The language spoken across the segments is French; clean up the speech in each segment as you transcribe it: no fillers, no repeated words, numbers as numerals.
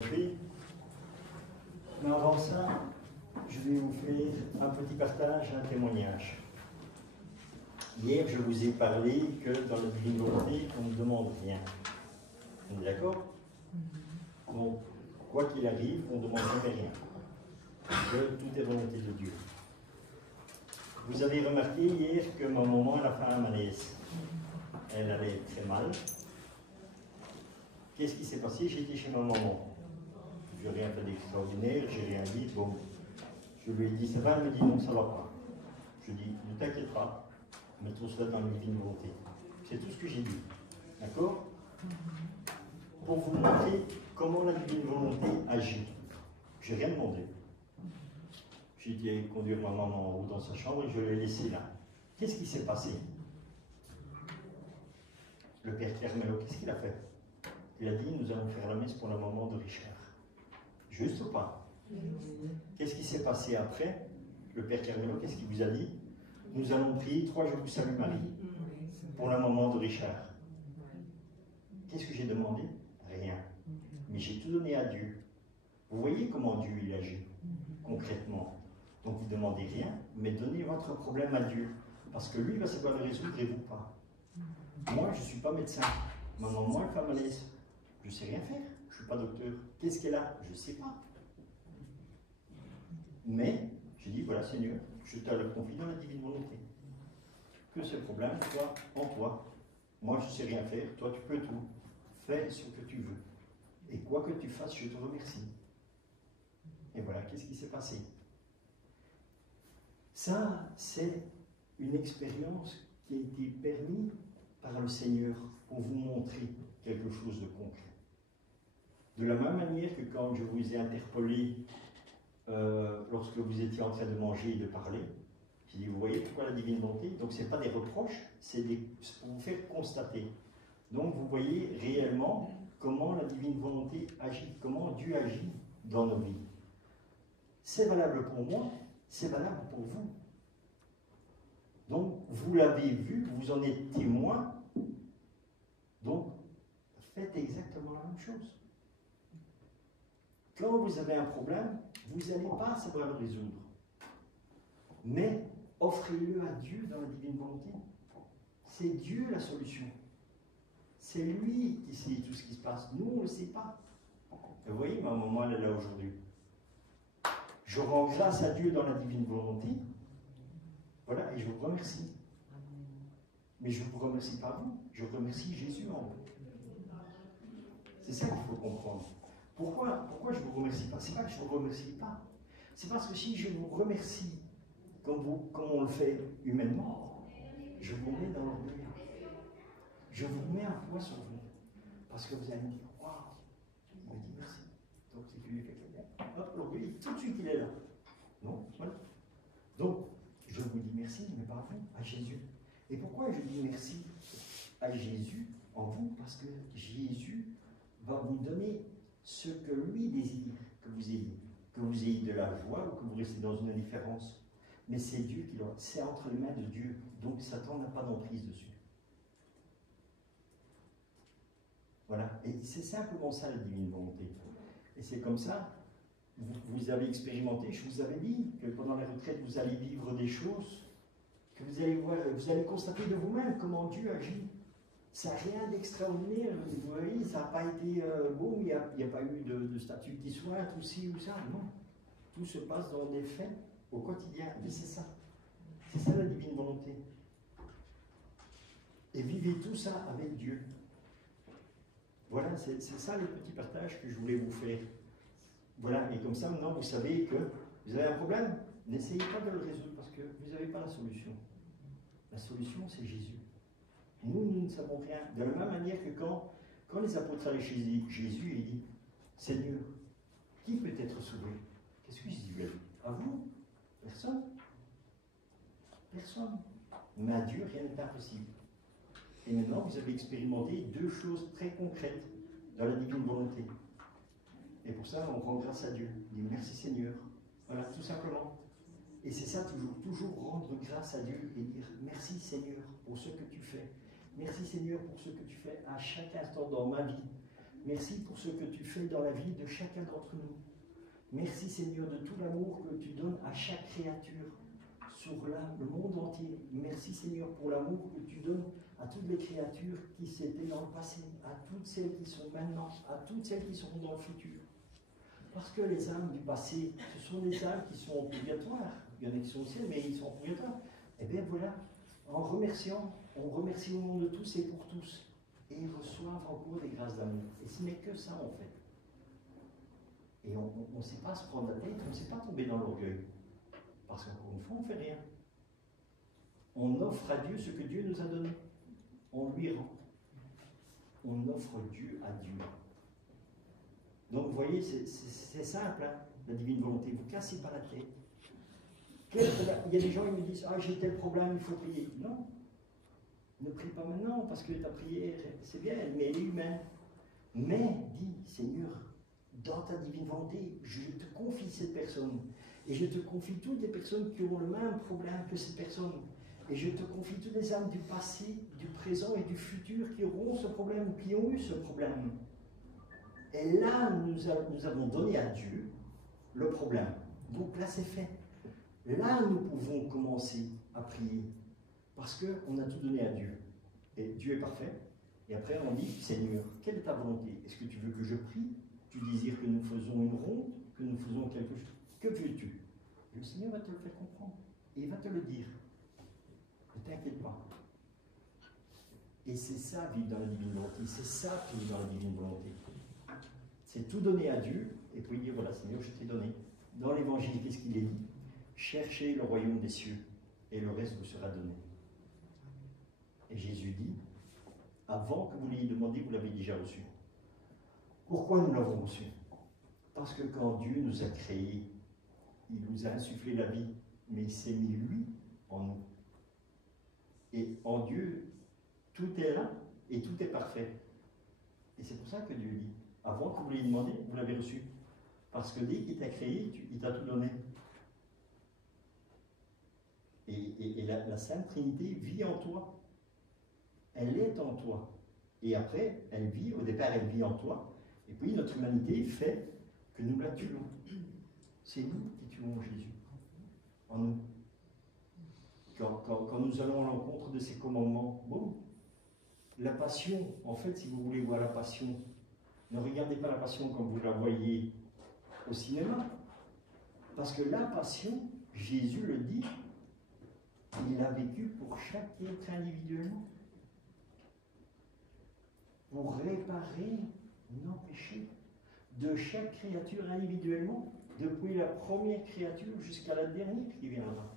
Mais avant ça, je vais vous faire un petit partage, un témoignage. Hier, je vous ai parlé que dans la divine volonté, on ne demande rien. On est d'accord? Donc, quoi qu'il arrive, on ne demande jamais rien. Que tout est volonté de Dieu. Vous avez remarqué hier que ma maman, elle a fait un malaise. Elle allait très mal. Qu'est-ce qui s'est passé? J'étais chez ma maman. Je n'ai rien fait d'extraordinaire, j'ai rien dit. Bon, je lui ai dit, ça va? Elle me dit, non, ça ne va pas. Je dis, ne t'inquiète pas, mettons cela dans la divine volonté. C'est tout ce que j'ai dit. D'accord? Pour vous montrer comment la divine volonté agit. Je n'ai rien demandé. J'ai été conduire ma maman en haut dans sa chambre et je l'ai laissée là. Qu'est-ce qui s'est passé? Le père Carmelo, qu'est-ce qu'il a fait? Il a dit, nous allons faire la messe pour la maman de Richard. Juste ou pas? Qu'est-ce qui s'est passé après? Le père Carmelo, qu'est-ce qu'il vous a dit? Nous allons prier 3 jours du salut Marie pour la maman de Richard. Qu'est-ce que j'ai demandé? Rien. Mais j'ai tout donné à Dieu. Vous voyez comment Dieu il agit concrètement. Donc vous ne demandez rien, mais donnez votre problème à Dieu. Parce que lui il va savoir le résoudre et vous pas. Moi je ne suis pas médecin. Ma maman elle fait un malaise. Je ne sais rien faire. Je ne suis pas docteur. Qu'est-ce qu'elle a? Je ne sais pas. Mais j'ai dit voilà Seigneur, je te le confie dans la divine volonté. Que ce problème soit en toi. Moi je ne sais rien faire, toi tu peux tout. Fais ce que tu veux. Et quoi que tu fasses, je te remercie. Et voilà, qu'est-ce qui s'est passé? Ça, c'est une expérience qui a été permise par le Seigneur pour vous montrer quelque chose de concret. De la même manière que quand je vous ai interpellé lorsque vous étiez en train de manger et de parler, j'ai dit, vous voyez pourquoi la divine volonté? Donc ce n'est pas des reproches, c'est pour vous faire constater. Donc vous voyez réellement comment la divine volonté agit, comment Dieu agit dans nos vies. C'est valable pour moi, c'est valable pour vous. Donc vous l'avez vu, vous en êtes témoin, donc faites exactement la même chose. Quand vous avez un problème, vous n'allez pas savoir le résoudre. Mais offrez-le à Dieu dans la divine volonté. C'est Dieu la solution. C'est lui qui sait tout ce qui se passe. Nous, on ne le sait pas. Et vous voyez, ma maman, elle est là aujourd'hui. Je rends grâce à Dieu dans la divine volonté. Voilà, et je vous remercie. Mais je ne vous remercie pas vous, je remercie Jésus en vous. C'est ça qu'il faut comprendre. Pourquoi je ne vous remercie pas? C'est pas que je ne vous remercie pas. C'est parce que si je vous remercie comme on le fait humainement, je vous mets dans l'orgueil. Je vous mets un poids sur vous. Parce que vous allez me dire, waouh, il me dit merci. Donc si tu lui fais quelqu'un, hop, l'orgueil, tout de suite il est là. Non, voilà. Donc, je vous dis merci, mais pas à vous, à Jésus. Et pourquoi je dis merci à Jésus en vous? Parce que Jésus va vous donner ce que lui désire que vous ayez. Que vous ayez de la joie ou que vous restez dans une indifférence. Mais c'est Dieu qui l'a. C'est entre les mains de Dieu. Donc Satan n'a pas d'emprise dessus. Voilà. Et c'est simplement ça la divine volonté. Et c'est comme ça, vous avez expérimenté, je vous avais dit que pendant la retraite, vous allez vivre des choses, que vous allez voir, vous allez constater de vous-même comment Dieu agit. Ça n'a rien d'extraordinaire, vous voyez, ça n'a pas été bon, il n'y a pas eu de statut qui soit, tout ci ou ça, non. Tout se passe dans des faits au quotidien, mais c'est ça. C'est ça la divine volonté. Et vivez tout ça avec Dieu. Voilà, c'est ça le petit partage que je voulais vous faire. Voilà, et comme ça, maintenant, vous savez que vous avez un problème, n'essayez pas de le résoudre parce que vous n'avez pas la solution. La solution, c'est Jésus. Nous ne savons rien. De la même manière que quand les apôtres allaient chez Jésus, il dit, Seigneur, qui peut être sauvé? Qu'est-ce que Jésus lui a dit? À vous? Personne. Personne. Mais à Dieu, rien n'est impossible. Et maintenant, vous avez expérimenté 2 choses très concrètes dans la divine volonté. Et pour ça, on rend grâce à Dieu. On dit merci Seigneur. Voilà, tout simplement. Et c'est ça toujours rendre grâce à Dieu et dire merci Seigneur pour ce que tu fais. Merci Seigneur pour ce que tu fais à chaque instant dans ma vie. Merci pour ce que tu fais dans la vie de chacun d'entre nous. Merci Seigneur de tout l'amour que tu donnes à chaque créature sur le monde entier. Merci Seigneur pour l'amour que tu donnes à toutes les créatures qui s'étaient dans le passé, à toutes celles qui sont maintenant, à toutes celles qui seront dans le futur. Parce que les âmes du passé, ce sont des âmes qui sont en purgatoire. Il y en a qui sont au ciel, mais ils sont en purgatoire. Eh bien voilà, en remerciant, on remercie au nom de tous et pour tous. Et ils reçoivent encore des grâces d'amour. Et ce n'est que ça en fait. Et on ne sait pas se prendre la tête, on ne sait pas tomber dans l'orgueil. Parce qu'encore une fois, on ne fait rien. On offre à Dieu ce que Dieu nous a donné. On lui rend. On offre Dieu à Dieu. Donc vous voyez, c'est simple, hein, la divine volonté. Vous ne cassez pas la tête. Il y a des gens qui me disent, ah j'ai tel problème, il faut prier. Non. Ne prie pas maintenant, parce que ta prière, c'est bien, mais elle est humaine. Mais dis, Seigneur, dans ta divine volonté, je te confie cette personne. Et je te confie toutes les personnes qui ont le même problème que cette personne. Et je te confie toutes les âmes du passé, du présent et du futur qui auront ce problème ou qui ont eu ce problème. Et là, nous avons donné à Dieu le problème. Donc là, c'est fait. Là, nous pouvons commencer à prier. Parce qu'on a tout donné à Dieu. Et Dieu est parfait. Et après, on dit, Seigneur, quelle est ta volonté? Est-ce que tu veux que je prie? Tu désires que nous faisons une ronde? Que nous faisons quelque chose? Que veux-tu? Le Seigneur va te le faire comprendre. Et il va te le dire. Ne t'inquiète pas. Et c'est ça, vivre dans la divine volonté. C'est ça, vivre dans la divine volonté. C'est tout donner à Dieu, et puis dire, voilà, Seigneur, je t'ai donné. Dans l'Évangile, qu'est-ce qu'il est dit? Cherchez le royaume des cieux, et le reste vous sera donné. Et Jésus dit, avant que vous l'ayez demandé, vous l'avez déjà reçu. Pourquoi nous l'avons reçu? Parce que quand Dieu nous a créés, il nous a insufflé la vie, mais il s'est mis lui en nous. Et en Dieu, tout est là et tout est parfait. Et c'est pour ça que Dieu dit, avant que vous l'ayez demandé, vous l'avez reçu. Parce que dès qu'il t'a créé, il t'a tout donné. Et la Sainte Trinité vit en toi. Elle est en toi. Et après, elle vit, au départ, elle vit en toi. Et puis, notre humanité fait que nous la tuons. C'est nous qui tuons Jésus. En nous. Quand nous allons à l'encontre de ces commandements, bon, la passion, en fait, si vous voulez voir la passion, ne regardez pas la passion comme vous la voyez au cinéma. Parce que la passion, Jésus le dit, il a vécu pour chaque être individuellement. Pour réparer nos péchés de chaque créature individuellement, depuis la première créature jusqu'à la dernière qui viendra.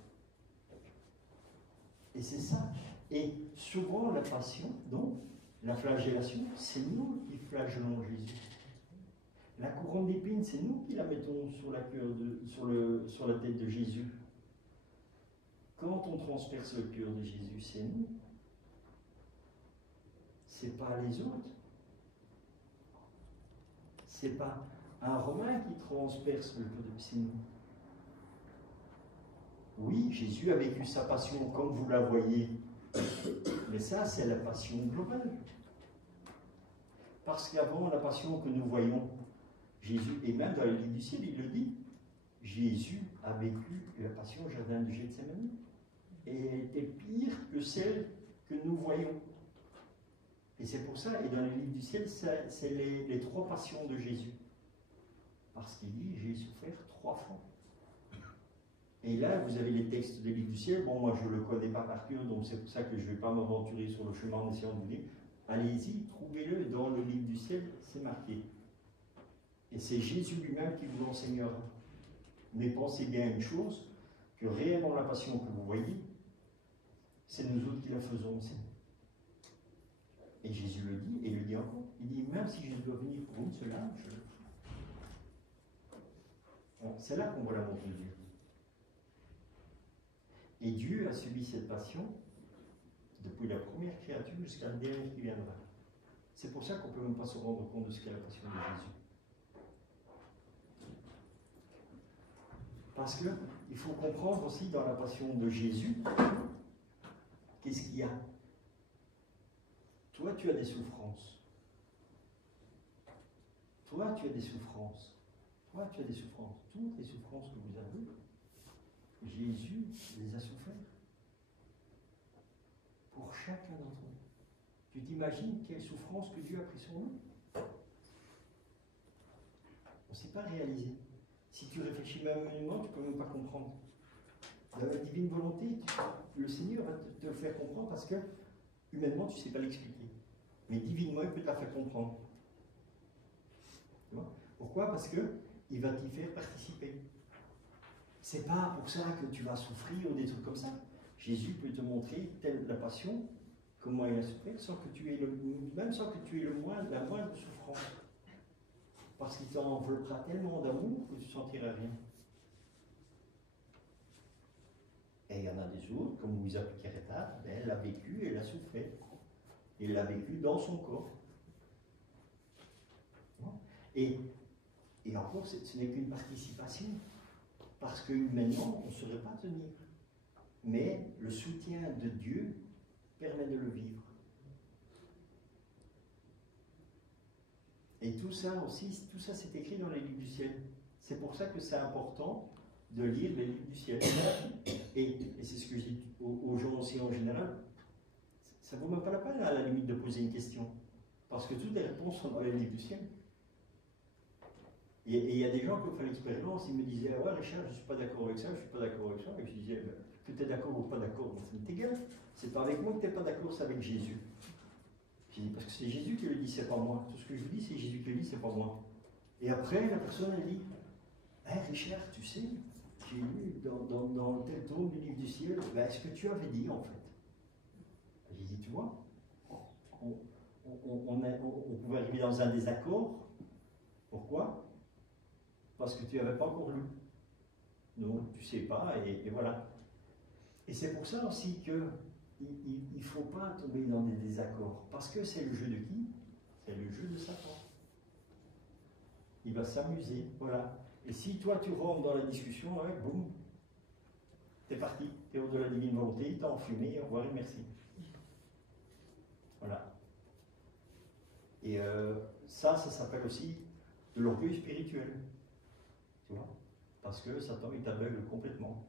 Et c'est ça. Et souvent la passion, donc, la flagellation, c'est nous qui flagellons Jésus. La couronne d'épines, c'est nous qui la mettons sur la tête de Jésus. Quand on transperce le cœur de Jésus, c'est nous. C'est pas les autres. C'est pas un Romain qui transperce le cœur de c'est nous. Oui, Jésus a vécu sa passion comme vous la voyez. Mais ça, c'est la passion globale. Parce qu'avant la passion que nous voyons, Jésus, et même dans le livre du ciel, il le dit, Jésus a vécu la passion au jardin de Gethsémani. Et elle était pire que celle que nous voyons. Et c'est pour ça, et dans le livre du ciel, c'est les 3 passions de Jésus. Parce qu'il dit, j'ai souffert 3 fois. Et là, vous avez les textes des livres du ciel. Bon, moi, je ne le connais pas par cœur, donc c'est pour ça que je ne vais pas m'aventurer sur le chemin en essayant de vous dire. Allez-y, trouvez-le dans le livre du ciel, c'est marqué. Et c'est Jésus lui-même qui vous l'enseignera. Mais pensez bien à une chose, que réellement la passion que vous voyez, c'est nous autres qui la faisons aussi. Et Jésus le dit, et il le dit encore. Il dit, même si je dois venir pour une seule âme, je le ferai. Bon, c'est là qu'on voit l'amour de Dieu. Et Dieu a subi cette passion depuis la première créature jusqu'à la dernière qui viendra. C'est pour ça qu'on ne peut même pas se rendre compte de ce qu'est la passion de Jésus. Parce qu'il faut comprendre aussi dans la passion de Jésus, qu'est-ce qu'il y a? Toi, tu as des souffrances. toi, tu as des souffrances. Toi, tu as des souffrances. Toutes les souffrances que vous avez, Jésus les a souffert. Pour chacun d'entre nous. Tu t'imagines quelle souffrance que Dieu a pris sur nous? On ne sait pas réaliser. Si tu réfléchis même humainement, tu ne peux même pas comprendre. Dans la divine volonté, le Seigneur va te le faire comprendre parce que humainement, tu ne sais pas l'expliquer. Mais divinement, il peut te la faire comprendre. Tu vois? Pourquoi? Parce qu'il va t'y faire participer. C'est pas pour ça que tu vas souffrir ou des trucs comme ça. Jésus peut te montrer telle la passion, comment il a souffert, sans que tu aies même sans que tu aies la moindre souffrance. Parce qu'il t'enveloppera tellement d'amour que tu ne sentiras rien. Et il y en a des autres, comme Louisa Picaretta, elle l'a vécu, elle a souffert. Et elle l'a vécu dans son corps. Et encore, ce n'est qu'une participation. Parce que humainement, on ne saurait pas tenir. Mais le soutien de Dieu permet de le vivre. Et tout ça aussi, tout ça c'est écrit dans les livres du ciel. C'est pour ça que c'est important de lire les livres du ciel. Et c'est ce que je dis aux gens aussi en général. Ça ne vaut même pas la peine à la limite de poser une question. Parce que toutes les réponses sont dans les livres du ciel. Et il y a des gens qui ont fait l'expérience, ils me disaient ah ouais Richard, je ne suis pas d'accord avec ça, je ne suis pas d'accord avec ça. Et je disais que tu es d'accord ou pas d'accord, c'est égal. C'est pas avec moi que tu n'es pas d'accord, c'est avec Jésus. J'ai dit parce que c'est Jésus qui le dit, c'est pas moi. Tout ce que je vous dis, c'est Jésus qui le dit, c'est pas moi. Et après, la personne elle dit hey Richard, tu sais, j'ai lu dans tel tome du livre du ciel, ben, ce que tu avais dit en fait. J'ai dit, tu vois, on pouvait arriver dans un désaccord. Pourquoi? Parce que tu n'avais pas encore lu. Donc, tu ne sais pas, et voilà. Et c'est pour ça aussi qu'il ne faut pas tomber dans des désaccords. Parce que c'est le jeu de qui? C'est le jeu de Satan. Il va s'amuser, voilà. Et si toi, tu rentres dans la discussion, ouais, boum, t'es parti. T'es hors de la divine volonté, il t'a enfumé, au revoir et merci. Voilà. Et ça s'appelle aussi de l'orgueil spirituel. Tu vois? Parce que Satan, il t'aveugle complètement.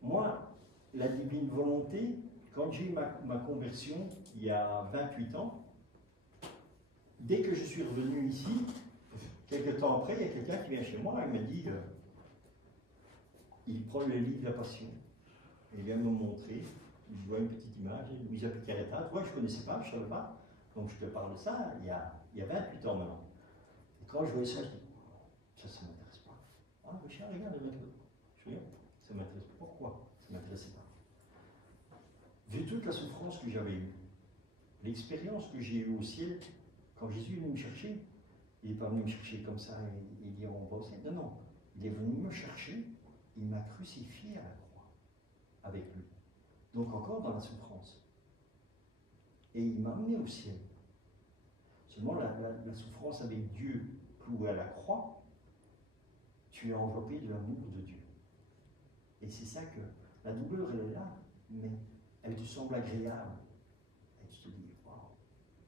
Moi, la divine volonté, quand j'ai eu ma conversion, il y a 28 ans, dès que je suis revenu ici, quelques temps après, il y a quelqu'un qui vient chez moi et me dit, il prend le livre de la Passion, et il vient me montrer, je vois une petite image, Louisa Picaretta, toi je ne connaissais pas, je ne savais pas, donc je te parle de ça, il y a 28 ans maintenant. Et quand je voyais ça, je dis, ça ne m'intéresse pas. Ah, Richard, regarde, je regarde, ça m'intéresse pas. Pourquoi ça ne m'intéressait pas? Vu toute la souffrance que j'avais eue, l'expérience que j'ai eue au ciel, quand Jésus est venu me chercher, il n'est pas venu me chercher comme ça et dire on va au ciel. Non, non. Il est venu me chercher, il m'a crucifié à la croix avec lui. Donc encore dans la souffrance. Et il m'a amené au ciel. Seulement la souffrance avec Dieu cloué à la croix, tu es enveloppé de l'amour de Dieu. Et c'est ça que la douleur, elle est là, mais elle te semble agréable. Et tu te dis, waouh.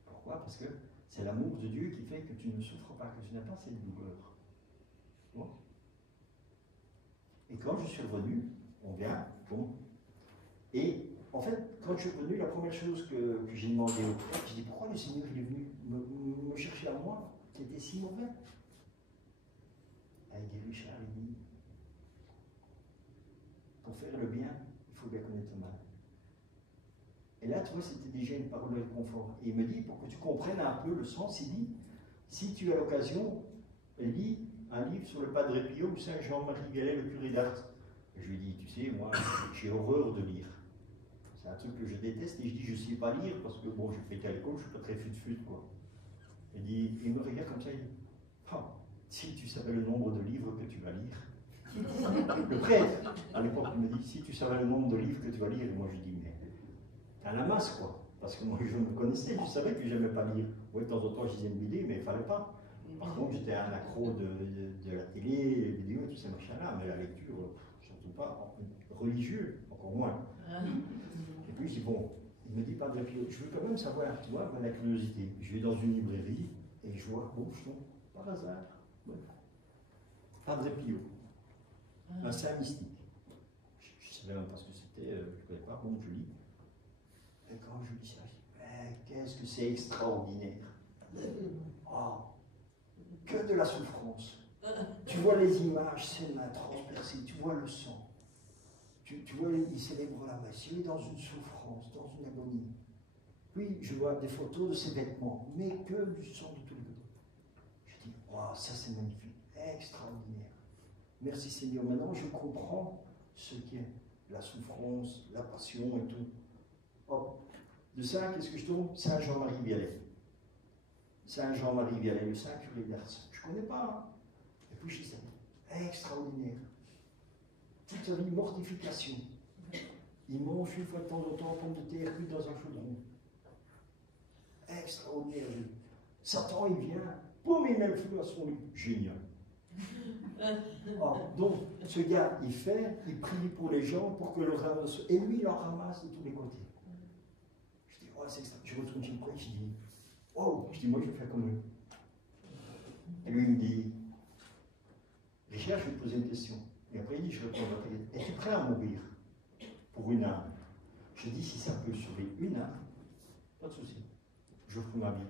Pourquoi? Parce que c'est l'amour de Dieu qui fait que tu ne souffres pas, que tu n'as pas cette douleur. Bon. Et quand je suis revenu, on vient, bon. Et en fait, quand je suis revenu, la première chose que j'ai demandé au prêtre, j'ai dit pourquoi le Seigneur il est venu me chercher à moi, qui était si mauvais? Il dit Richard, il dit pour faire le bien, il faut bien connaître le mal. Et là, tu vois, c'était déjà une parole de réconfort. Et il me dit, pour que tu comprennes un peu le sens, il dit, si tu as l'occasion, lis un livre sur le Padre Pio ou Saint Jean-Marie Gallet, le curé d'Ars. Je lui dis, tu sais, moi, j'ai horreur de lire. C'est un truc que je déteste et je dis, je ne sais pas lire parce que, bon, je fais qu'à l'école, je ne suis pas très fut-fut, quoi. Il me regarde comme ça, il dit, ah, si tu savais le nombre de livres que tu vas lire. Le prêtre, à l'époque, il me dit, si tu savais le nombre de livres que tu vas lire, et moi je dis, mais à la masse, quoi. Parce que moi, je me connaissais, je savais que je n'aimais pas lire. Oui, de temps en temps, je disais une BD, mais il ne fallait pas. Par contre, j'étais un accro de la télé, les vidéos, tout ça, machin-là, mais la lecture, surtout pas. Religieux, encore moins. Et puis, je dis, bon, il me dit pas de Pio. Je veux quand même savoir, tu vois, la curiosité. Je vais dans une librairie et je vois, bon, par hasard. Ouais. Padre Pio, un saint mystique. Je ne savais même pas ce que c'était, je ne connais pas, bon, je lis. Et quand je lis ça, je dis, qu'est-ce que c'est extraordinaire. Oh, que de la souffrance. Tu vois les images, ses mains transpercées, tu vois le sang. Tu vois, il célèbre la messe, il est dans une souffrance, dans une agonie. Puis je vois des photos de ses vêtements, mais que du sang de tout le monde. Je dis, wow, ça c'est magnifique, extraordinaire. Merci Seigneur, maintenant je comprends ce qu'est la souffrance, la passion et tout. Oh, de ça, qu'est-ce que je tombe? Saint Jean-Marie Vianney. Saint Jean-Marie Vianney, le saint curé d'Ars. Je ne connais pas. Hein. Et puis je dis ça, extraordinaire. Toute sa vie, mortification. Il mange une fois de temps en temps pomme de terre cuite dans un chaudron. Extraordinaire. Satan, il vient, poum, il met le feu à son lit. Génial. Oh, donc, ce gars, il prie pour les gens pour que le ramasse. Et lui, il en ramasse de tous les côtés. Je dis, oh, c'est extra. Je retourne chez le prêtre, je dis, oh, je dis, moi, je vais faire comme lui. Et lui, il me dit, Richard, je vais te poser une question. Et après, il dit, je réponds à ta question. Es-tu prêt à mourir pour une âme? Je dis, si ça peut sauver une âme, pas de souci. Je ferai ma vie.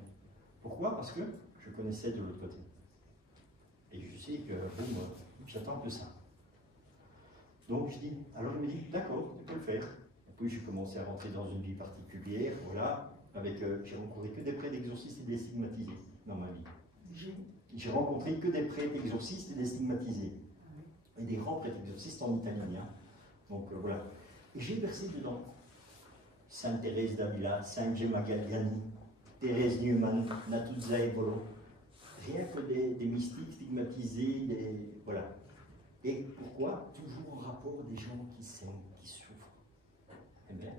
Pourquoi? Parce que je connaissais de l'autre côté. Et je sais que, bon, j'attends que ça. Donc je dis, alors il me dit, d'accord, tu peux le faire. Et puis j'ai commencé à rentrer dans une vie particulière, voilà, avec, j'ai rencontré que des prêtres exorcistes et des stigmatisés dans ma vie. J'ai rencontré que des prêtres exorcistes et des stigmatisés. Et des grands prêtres exorcistes en Italie. Hein. Donc voilà. Et j'ai versé dedans Sainte Thérèse d'Avila, Sainte Gemma Galliani, Thérèse Newman, Natuzza Ebolo. Rien que des mystiques stigmatisés, voilà. Et pourquoi? Toujours en rapport des gens qui saignent, qui souffrent. Eh bien,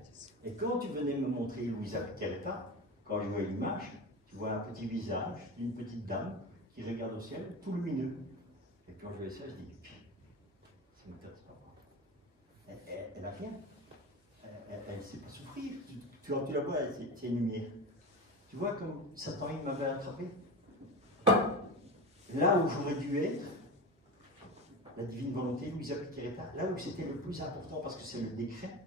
et quand tu venais me montrer Luisa Piccarreta, quand je vois l'image, tu vois un petit visage d'une petite dame qui regarde au ciel, tout lumineux. Et quand je vois ça, je dis, ça ne m'intéresse pas. Elle n'a rien. Elle ne sait pas souffrir. Tu la vois, c'est une lumière. Tu vois comme Satan, il m'avait attrapé. Là où j'aurais dû être, la divine volonté, Luisa Piccarreta, là où c'était le plus important parce que c'est le décret,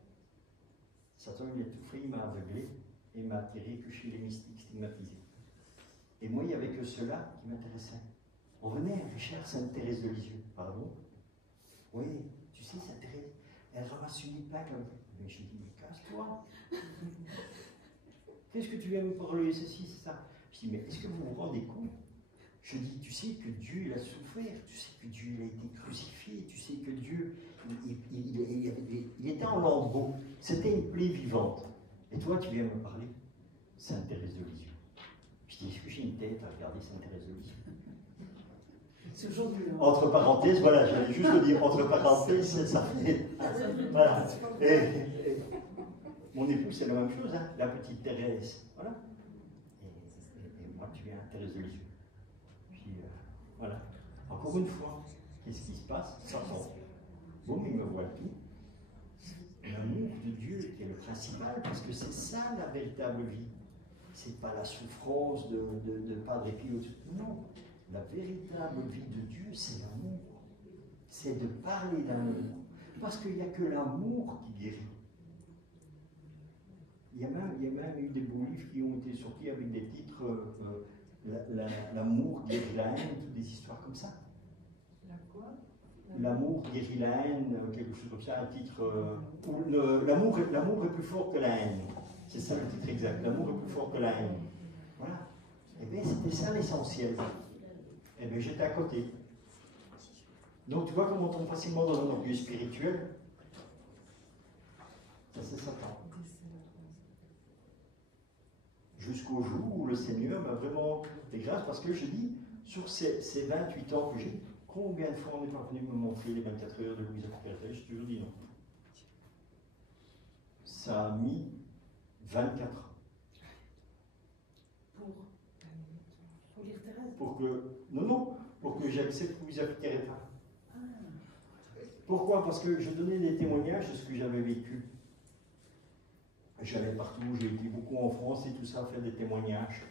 Satan il a tout fait, il m'a aveuglé et m'a attiré que chez les mystiques stigmatisés. Et moi, il n'y avait que cela qui m'intéressait. On venait, Richard, Sainte Thérèse de Lisieux, pardon. Oui, tu sais, Sainte Thérèse, elle ramasse une plaque. Mais j'ai dit, mais casse-toi. Qu'est-ce que tu viens me parler, ceci, c'est ça? Je dis, mais est-ce que vous vous rendez compte? Je dis, tu sais que Dieu il a souffert, tu sais que Dieu il a été crucifié, tu sais que Dieu il était en lambeaux, c'était une plaie vivante. Et toi, tu viens me parler, Sainte Thérèse de Lisieux. Je dis, est-ce que j'ai une tête à regarder Sainte Thérèse de Lisieux? C'est aujourd'hui. Entre parenthèses, voilà, j'allais juste le dire, entre parenthèses, ça fait. Voilà. Et mon époux, c'est la même chose, hein, la petite Thérèse. Voilà. Et moi, tu viens à Thérèse de Lisieux. Puis, voilà. Encore une fois, qu'est-ce qui se passe? Ça sort. Bon, il me voit tout. L'amour de Dieu qui est le principal, parce que c'est ça la véritable vie. C'est pas la souffrance de Padre Pio. Non. La véritable vie de Dieu, c'est l'amour. C'est de parler d'amour. Parce qu'il n'y a que l'amour qui guérit. Il y a même eu des beaux livres qui ont été sortis avec des titres l'amour guérit la haine, toutes des histoires comme ça. La quoi? L'amour guérit la haine, quelque chose comme ça, un titre. L'amour est plus fort que la haine. C'est ça le titre exact. L'amour est plus fort que la haine. Voilà. Et bien, c'était ça l'essentiel. Et bien, j'étais à côté. Donc, tu vois comment on tombe facilement dans un orgueil spirituel? Ça, c'est Satan. Jusqu'au jour où le Seigneur m'a vraiment fait grâce, parce que je dis, sur ces 28 ans que j'ai, combien de fois on n'est pas venu me montrer les 24 heures de Luisa Piccarreta? J'ai toujours dit non. Ça a mis 24 ans. Pour lire Thérèse? Pour que j'accepte Luisa Piccarreta. Pourquoi? Parce que je donnais des témoignages de ce que j'avais vécu. J'allais partout, j'ai été beaucoup en France et tout ça, faire des témoignages.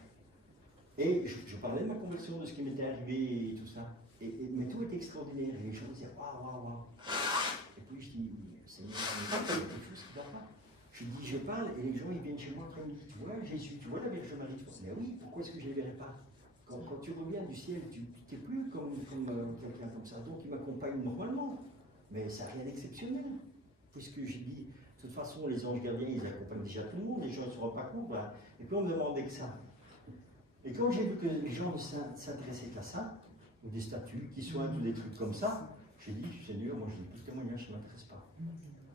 Et je parlais de ma conversion, de ce qui m'était arrivé et tout ça. Mais tout était extraordinaire. Et les gens disaient waouh, waouh, waouh. Et puis je dis, Seigneur, il y a quelque chose qui ne va pas. Je dis, je parle et les gens ils viennent chez moi après ils me disent, tu vois Jésus, tu vois la Vierge Marie. Mais oui, pourquoi est-ce que je ne les verrai pas? Quand tu reviens du ciel, tu n'es plus comme quelqu'un comme ça. Donc il m'accompagne normalement. Mais ça n'a rien d'exceptionnel. Puisque j'ai dit, de toute façon, les anges gardiens, ils accompagnent déjà tout le monde, les gens ne se rendent pas compte. Voilà. Et puis on me demandait que ça. Et quand j'ai vu que les gens s'intéressaient qu'à ça, ou des statues, qui soignent, ou des trucs comme ça, j'ai dit, Seigneur, moi je dis, plus témoignage, ça ne m'intéresse pas.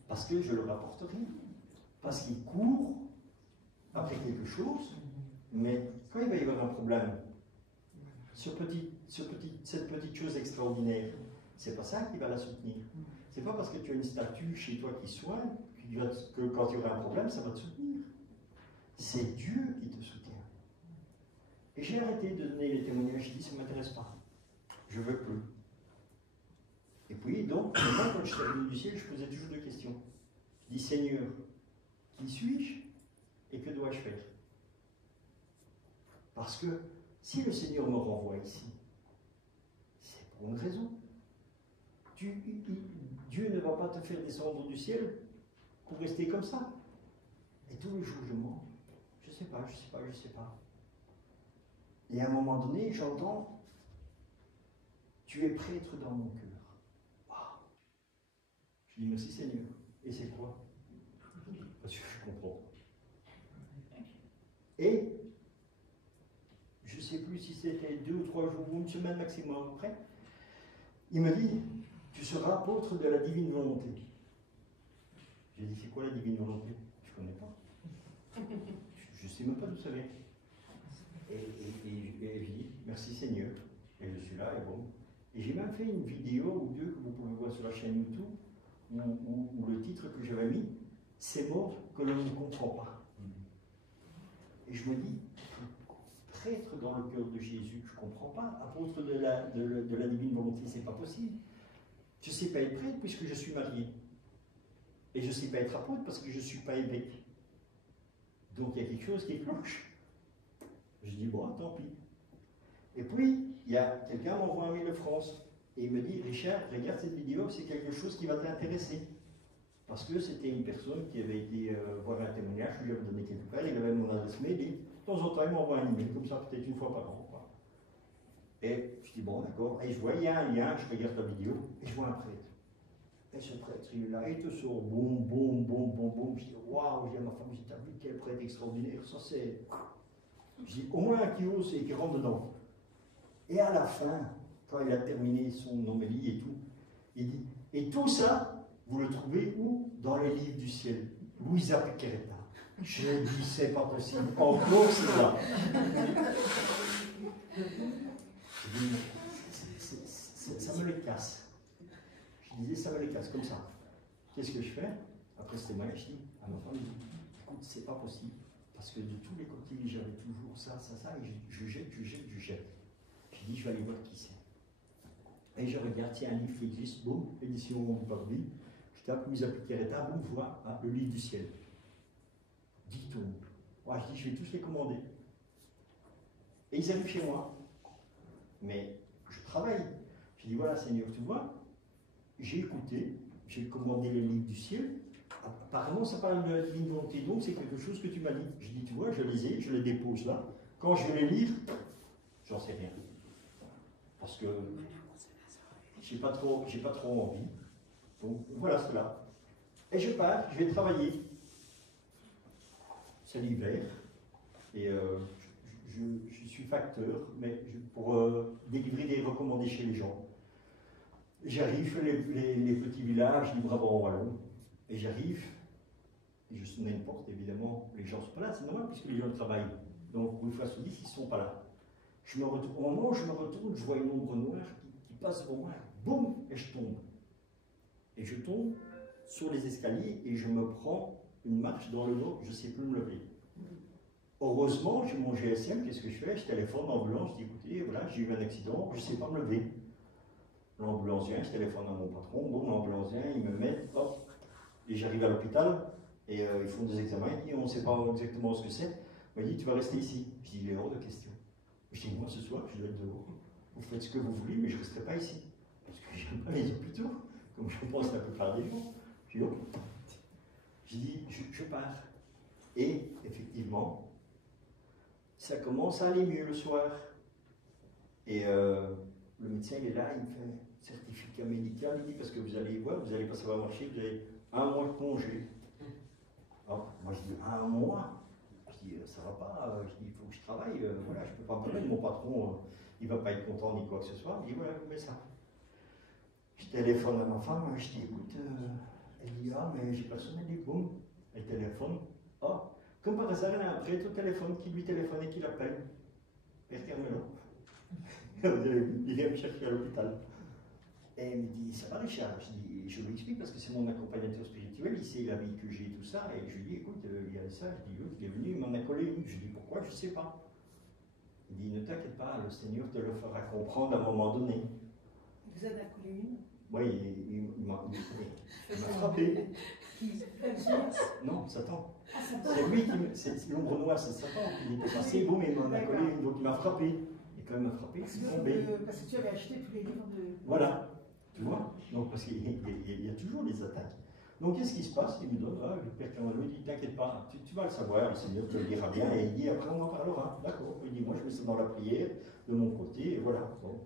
Parce que je leur apporte rien. Parce qu'ils courent après quelque chose, mais quand il va y avoir un problème, cette petite chose extraordinaire, c'est pas ça qui va la soutenir. C'est pas parce que tu as une statue chez toi qui soigne que quand il y aura un problème, ça va te soutenir. C'est Dieu qui te soutient. Et j'ai arrêté de donner les témoignages, j'ai dit, ça ne m'intéresse pas. Je ne veux plus. Et puis, donc, moi, quand je suis revenu du ciel, je posais toujours deux questions. Je dis, Seigneur, qui suis-je et que dois-je faire? Parce que si le Seigneur me renvoie ici, c'est pour une raison. Dieu ne va pas te faire descendre du ciel pour rester comme ça. Et tous les jours, je mens. Je ne sais pas, je ne sais pas, je ne sais pas. Et à un moment donné, j'entends, tu es prêtre dans mon cœur. Wow. Je dis, merci Seigneur. Et c'est quoi? Parce que je comprends. Et je ne sais plus si c'était 2 ou 3 jours ou une semaine maximum après, il me dit, tu seras apôtre de la divine volonté. J'ai dit, c'est quoi la divine volonté? Je ne connais pas. Je ne sais même pas d'où ça vient. Et je dis, merci Seigneur. Et je suis là, et bon. Et j'ai même fait une vidéo ou deux que vous pouvez voir sur la chaîne YouTube, où le titre que j'avais mis, c'est mort que l'on ne comprend pas. Et je me dis, prêtre dans le cœur de Jésus, je ne comprends pas. Apôtre de la divine volonté, c'est pas possible. Je ne sais pas être prêtre puisque je suis marié. Et je ne sais pas être apôtre parce que je ne suis pas évêque. Donc il y a quelque chose qui cloche. Je dis, bon, tant pis. Et puis, il y a quelqu'un qui m'envoie un mail de France. Et il me dit, Richard, regarde cette vidéo, c'est quelque chose qui va t'intéresser. Parce que c'était une personne qui avait été voir un témoignage, je lui avais donné quelque part, il avait mon adresse mail, et de temps en temps, il m'envoie un email, comme ça, peut-être une fois par an. Quoi. Et je dis, bon, d'accord. Et je vois, il y a un lien, je regarde la vidéo, et je vois un prêtre. Et ce prêtre, il est là, il te sort, boum, boum, boum, boum, boum. Je dis, waouh, je dis à ma femme, je dis, t'as vu quel prêtre extraordinaire, ça c'est. Je dis, au moins un qui ose et qui rentre dedans. Et à la fin, quand il a terminé son homélie et tout, il dit, et tout ça, vous le trouvez où? Dans les livres du ciel. Louisa Piqueretta. Je dis, c'est pas possible. Encore, c'est là. Je dis, ça me les casse. Je disais, ça me les casse, comme ça. Qu'est-ce que je fais? Après ce témoignage, je dis à ma femme, écoute, c'est pas possible. Parce que de tous les côtés, j'avais toujours ça, et je jette. Je dis, je vais aller voir qui c'est. Et je regarde, tiens, un livre qui existe, boum, édition Parvis. Je tape Louisa Piqueretta, boum, je vois le livre du ciel. 10 tomes. Ouais, je dis, je vais tous les commander. Et ils arrivent chez moi. Mais je travaille. Je dis, voilà, Seigneur, tu vois, j'ai écouté, j'ai commandé les livres du ciel. Apparemment, ça parle de la divine volonté, donc c'est quelque chose que tu m'as dit. Je dis, tu vois, je les ai, je les dépose là. Quand je vais les lire, j'en sais rien. Parce que j'ai pas trop envie. Donc voilà cela. Et je pars, je vais travailler. C'est l'hiver. Et je suis facteur, mais pour délivrer des recommandés chez les gens. J'arrive, les petits villages du Brabant wallon. Et j'arrive, et je sonne à une porte, évidemment, les gens ne sont pas là, c'est normal, puisque les gens travaillent. Donc, une fois sur 10, ils ne sont pas là. Au moment où je me retourne, je vois une ombre noire qui passe devant moi, boum, et je tombe. Et je tombe sur les escaliers, et je me prends une marche dans le dos, je ne sais plus me lever. Heureusement, j'ai mon GSM, qu'est-ce que je fais? Je téléphone l'ambulance, je dis, écoutez, voilà, j'ai eu un accident, je ne sais pas me lever. L'ambulancien, je téléphone à mon patron, bon, l'ambulancien, il me met, hop, et j'arrive à l'hôpital, et ils font des examens, et on ne sait pas exactement ce que c'est. Il m'a dit, tu vas rester ici. Je dis, il est hors de question. Je dis, moi ce soir, je dois être dehors. Vous faites ce que vous voulez, mais je ne resterai pas ici. Parce que je n'aime pas les hôpitaux, comme je pense la plupart des gens. Je dis, oh. Je dis, je pars. Et effectivement, ça commence à aller mieux le soir. Et le médecin, il est là, il me fait un certificat médical, il dit, parce que vous allez voir, vous n'allez pas savoir marcher, vous avez 1 mois de congé. Alors, moi je dis, 1 mois? Je dis, ça va pas, je dis, il faut que je travaille, voilà, je ne peux pas me permettre, mon patron, il ne va pas être content ni quoi que ce soit. Il dit, voilà, vous mettez ça. Je téléphone à ma femme, je dis, écoute, elle dit, ah, mais j'ai personne, elle dit, boum, elle téléphone. Ah, comme par hasard, elle a un prêtre au téléphone qui lui téléphone et qui l'appelle. Père Carmelo. Il vient me chercher à l'hôpital. Et elle me dit, ça va Richard? Je lui explique parce que c'est mon accompagnateur spirituel, il sait la vie que j'ai, tout ça. Et je lui dis, écoute, il y a ça. Je dis, il est venu, il m'en a collé une. Je dis, pourquoi? Je ne sais pas. Il dit, ne t'inquiète pas, le Seigneur te le fera comprendre à un moment donné. Vous en avez collé une? Oui, il m'a frappé. Qui? Non, Satan. Ah, Satan. C'est lui qui c'est l'ombre noire, c'est Satan qui était passé, boum, il m'en a collé une, donc il m'a frappé. Et quand il m'a frappé, je suis tombé. Parce que tu avais acheté tous les livres de... Voilà, tu vois. Donc parce qu'il y a toujours des attaques. Donc qu'est-ce qui se passe? Il me donne, le Père Carmelo, il dit, t'inquiète pas, tu vas le savoir, le Seigneur te le dira bien. Et il dit, après on en parlera. D'accord. Il dit, moi je mets ça dans la prière, de mon côté, et voilà. Bon.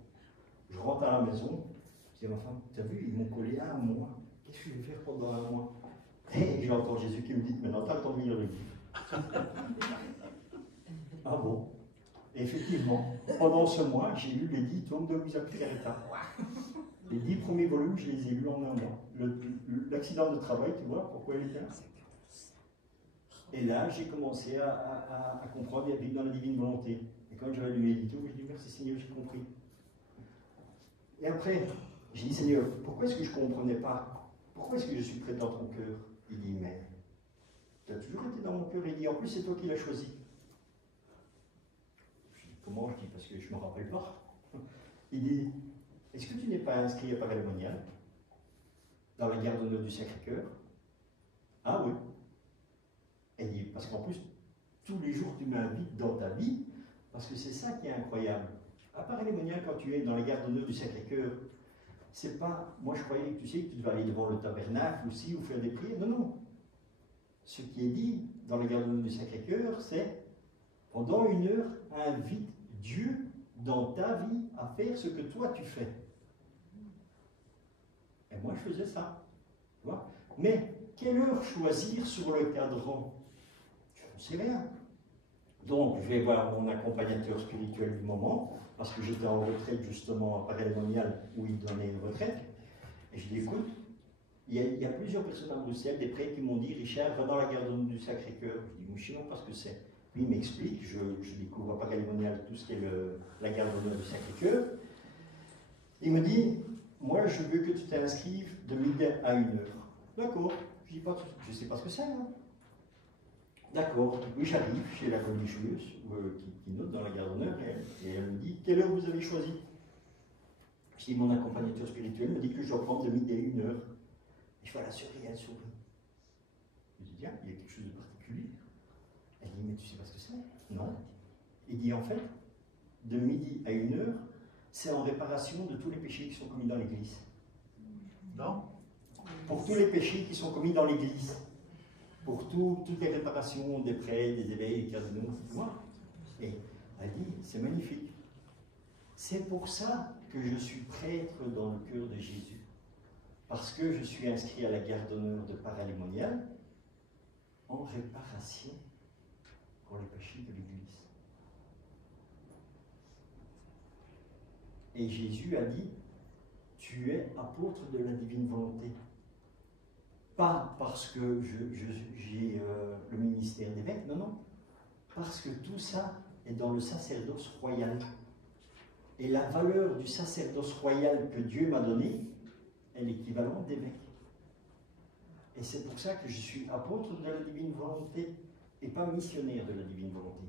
Je rentre à la maison, je dis à ma femme, t'as vu, ils m'ont collé 1 mois. Qu'est-ce que je vais faire pendant 1 mois? Et j'entends Jésus qui me dit, maintenant t'as le temps de lire le livre. Ah bon? Et effectivement, pendant ce mois, j'ai lu les 10 tomes de Luisa Piccarreta. Les 10 premiers volumes, je les ai lus en 1 mois. L'accident de travail, tu vois, pourquoi il était là? Et là, j'ai commencé à comprendre et à vivre dans la divine volonté. Et quand j'avais lu l'édito, j'ai dit, merci Seigneur, j'ai compris. Et après, j'ai dit, Seigneur, pourquoi est-ce que je ne comprenais pas? Pourquoi est-ce que je suis prêt dans ton cœur? Il dit, mais tu as toujours été dans mon cœur. Il dit, en plus, c'est toi qui l'as choisi. Je dis, comment? Je dis, parce que je ne me rappelle pas. Il dit, est-ce que tu n'es pas inscrit à Paray-le-Monial, dans la gare d'honneur du Sacré-Cœur? Ah oui. Il dit, parce qu'en plus, tous les jours, tu m'invites dans ta vie, parce que c'est ça qui est incroyable. À Paray-le-Monial, quand tu es dans la gare d'honneur du Sacré-Cœur, c'est pas, moi je croyais que tu sais que tu devais aller devant le tabernacle aussi ou faire des prières. Non, non. Ce qui est dit dans la gare d'honneur du Sacré-Cœur, c'est pendant 1 heure, invite Dieu dans ta vie à faire ce que toi tu fais. Et moi je faisais ça. Tu vois? Mais quelle heure choisir sur le cadran? Je ne sais rien. Donc je vais voir mon accompagnateur spirituel du moment, parce que j'étais en retraite justement à Paray-le-Monial où il donnait une retraite. Et je dis, écoute, il y a plusieurs personnes à Bruxelles, des prêtres qui m'ont dit, Richard, va dans la gare du Sacré-Cœur. Je dis, mais je ne sais pas ce que c'est. Lui il m'explique, je découvre à Paray-le-Monial tout ce qui est la gare du Sacré-Cœur. Il me dit, moi je veux que tu t'inscrives de midi à 1 heure. D'accord, je dis pas, je ne sais pas ce que c'est. Hein. D'accord, oui j'arrive chez la religieuse qui note dans la gare d'honneur et elle me dit, quelle heure vous avez choisi? Je dis, mon accompagnateur spirituel me dit que je dois prendre de midi à 1 heure. Et je vois la souris, elle sourit. Je dis, tiens, il y a quelque chose de particulier. Elle dit, mais tu sais pas ce que c'est? Non. Il dit, en fait, de midi à 1 heure, c'est en réparation de tous les péchés qui sont commis dans l'Église. Non? Pour tous les péchés qui sont commis dans l'Église. Pour toutes les réparations des prêtres, des éveils, des cardinaux, tu vois. Et elle dit, c'est magnifique. C'est pour ça que je suis prêtre dans le cœur de Jésus. Parce que je suis inscrit à la gare d'honneur de Paray-le-Monial en réparation pour les péchés de l'Église. Et Jésus a dit, tu es apôtre de la divine volonté. Pas parce que j'ai le ministère d'évêque, non, non. Parce que tout ça est dans le sacerdoce royal. Et la valeur du sacerdoce royal que Dieu m'a donné est l'équivalent d'évêque. Et c'est pour ça que je suis apôtre de la divine volonté et pas missionnaire de la divine volonté.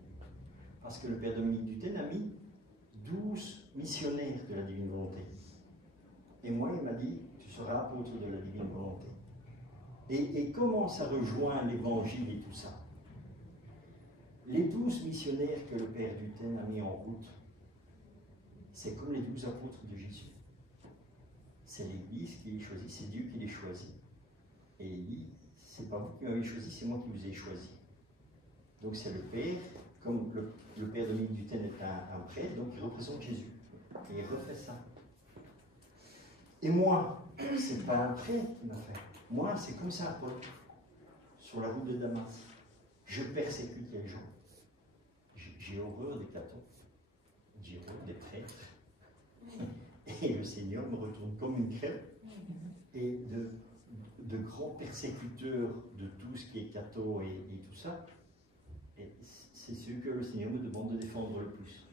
Parce que le Père Dominique Duthène a mis 12 missionnaires de la divine volonté. Et moi, il m'a dit, tu seras apôtre de la divine volonté. Et comment ça rejoint l'évangile et tout ça? Les 12 missionnaires que le Père Duthène a mis en route c'est comme les 12 apôtres de Jésus. C'est l'Église qui les choisit, c'est Dieu qui les choisit. Et il dit, c'est pas vous qui m'avez choisi, c'est moi qui vous ai choisi. Donc c'est le Père, comme le Père Dominique Dutène est un prêtre, donc il représente Jésus. Et il refait ça. Et moi, c'est pas un prêtre qui m'a fait. Moi, c'est comme ça, Paul, sur la route de Damas. Je persécute les gens. J'ai horreur des catons. J'ai horreur des prêtres. Et le Seigneur me retourne comme une crêpe. Et de grands persécuteurs de tout ce qui est catho et tout ça, et c'est ceux que le Seigneur me demande de défendre le plus.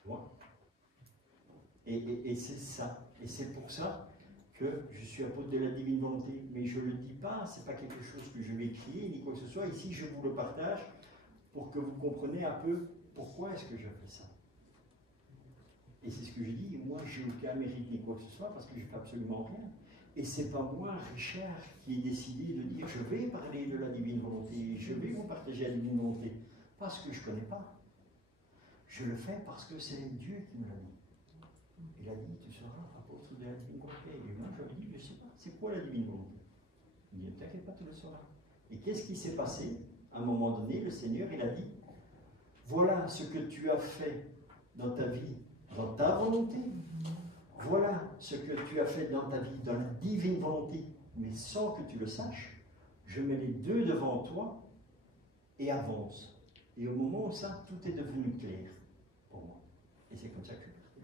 Tu vois? Et c'est ça. Et c'est pour ça que je suis apôtre de la divine volonté. Mais je ne le dis pas, ce n'est pas quelque chose que je vais crier ni quoi que ce soit. Ici, je vous le partage pour que vous compreniez un peu pourquoi est-ce que je fais ça. Et c'est ce que je dis, moi, je n'ai aucun mérite ni quoi que ce soit parce que je ne fais absolument rien. Et ce n'est pas moi, Richard, qui ai décidé de dire je vais parler de la divine volonté, je vais vous partager la divine volonté, parce que je ne connais pas. Je le fais parce que c'est Dieu qui me l'a dit. Il a dit tu seras apôtre de la divine volonté. Et moi, j'avais dit je ne sais pas, c'est quoi la divine volonté? Il dit ne t'inquiète pas, tu le sauras. Et qu'est-ce qui s'est passé? À un moment donné, le Seigneur, il a dit voilà ce que tu as fait dans ta vie, dans ta volonté. Voilà ce que tu as fait dans ta vie, dans la divine volonté, mais sans que tu le saches. Je mets les deux devant toi et avance. Et au moment où ça, tout est devenu clair pour moi. Et c'est comme ça que je suis parti.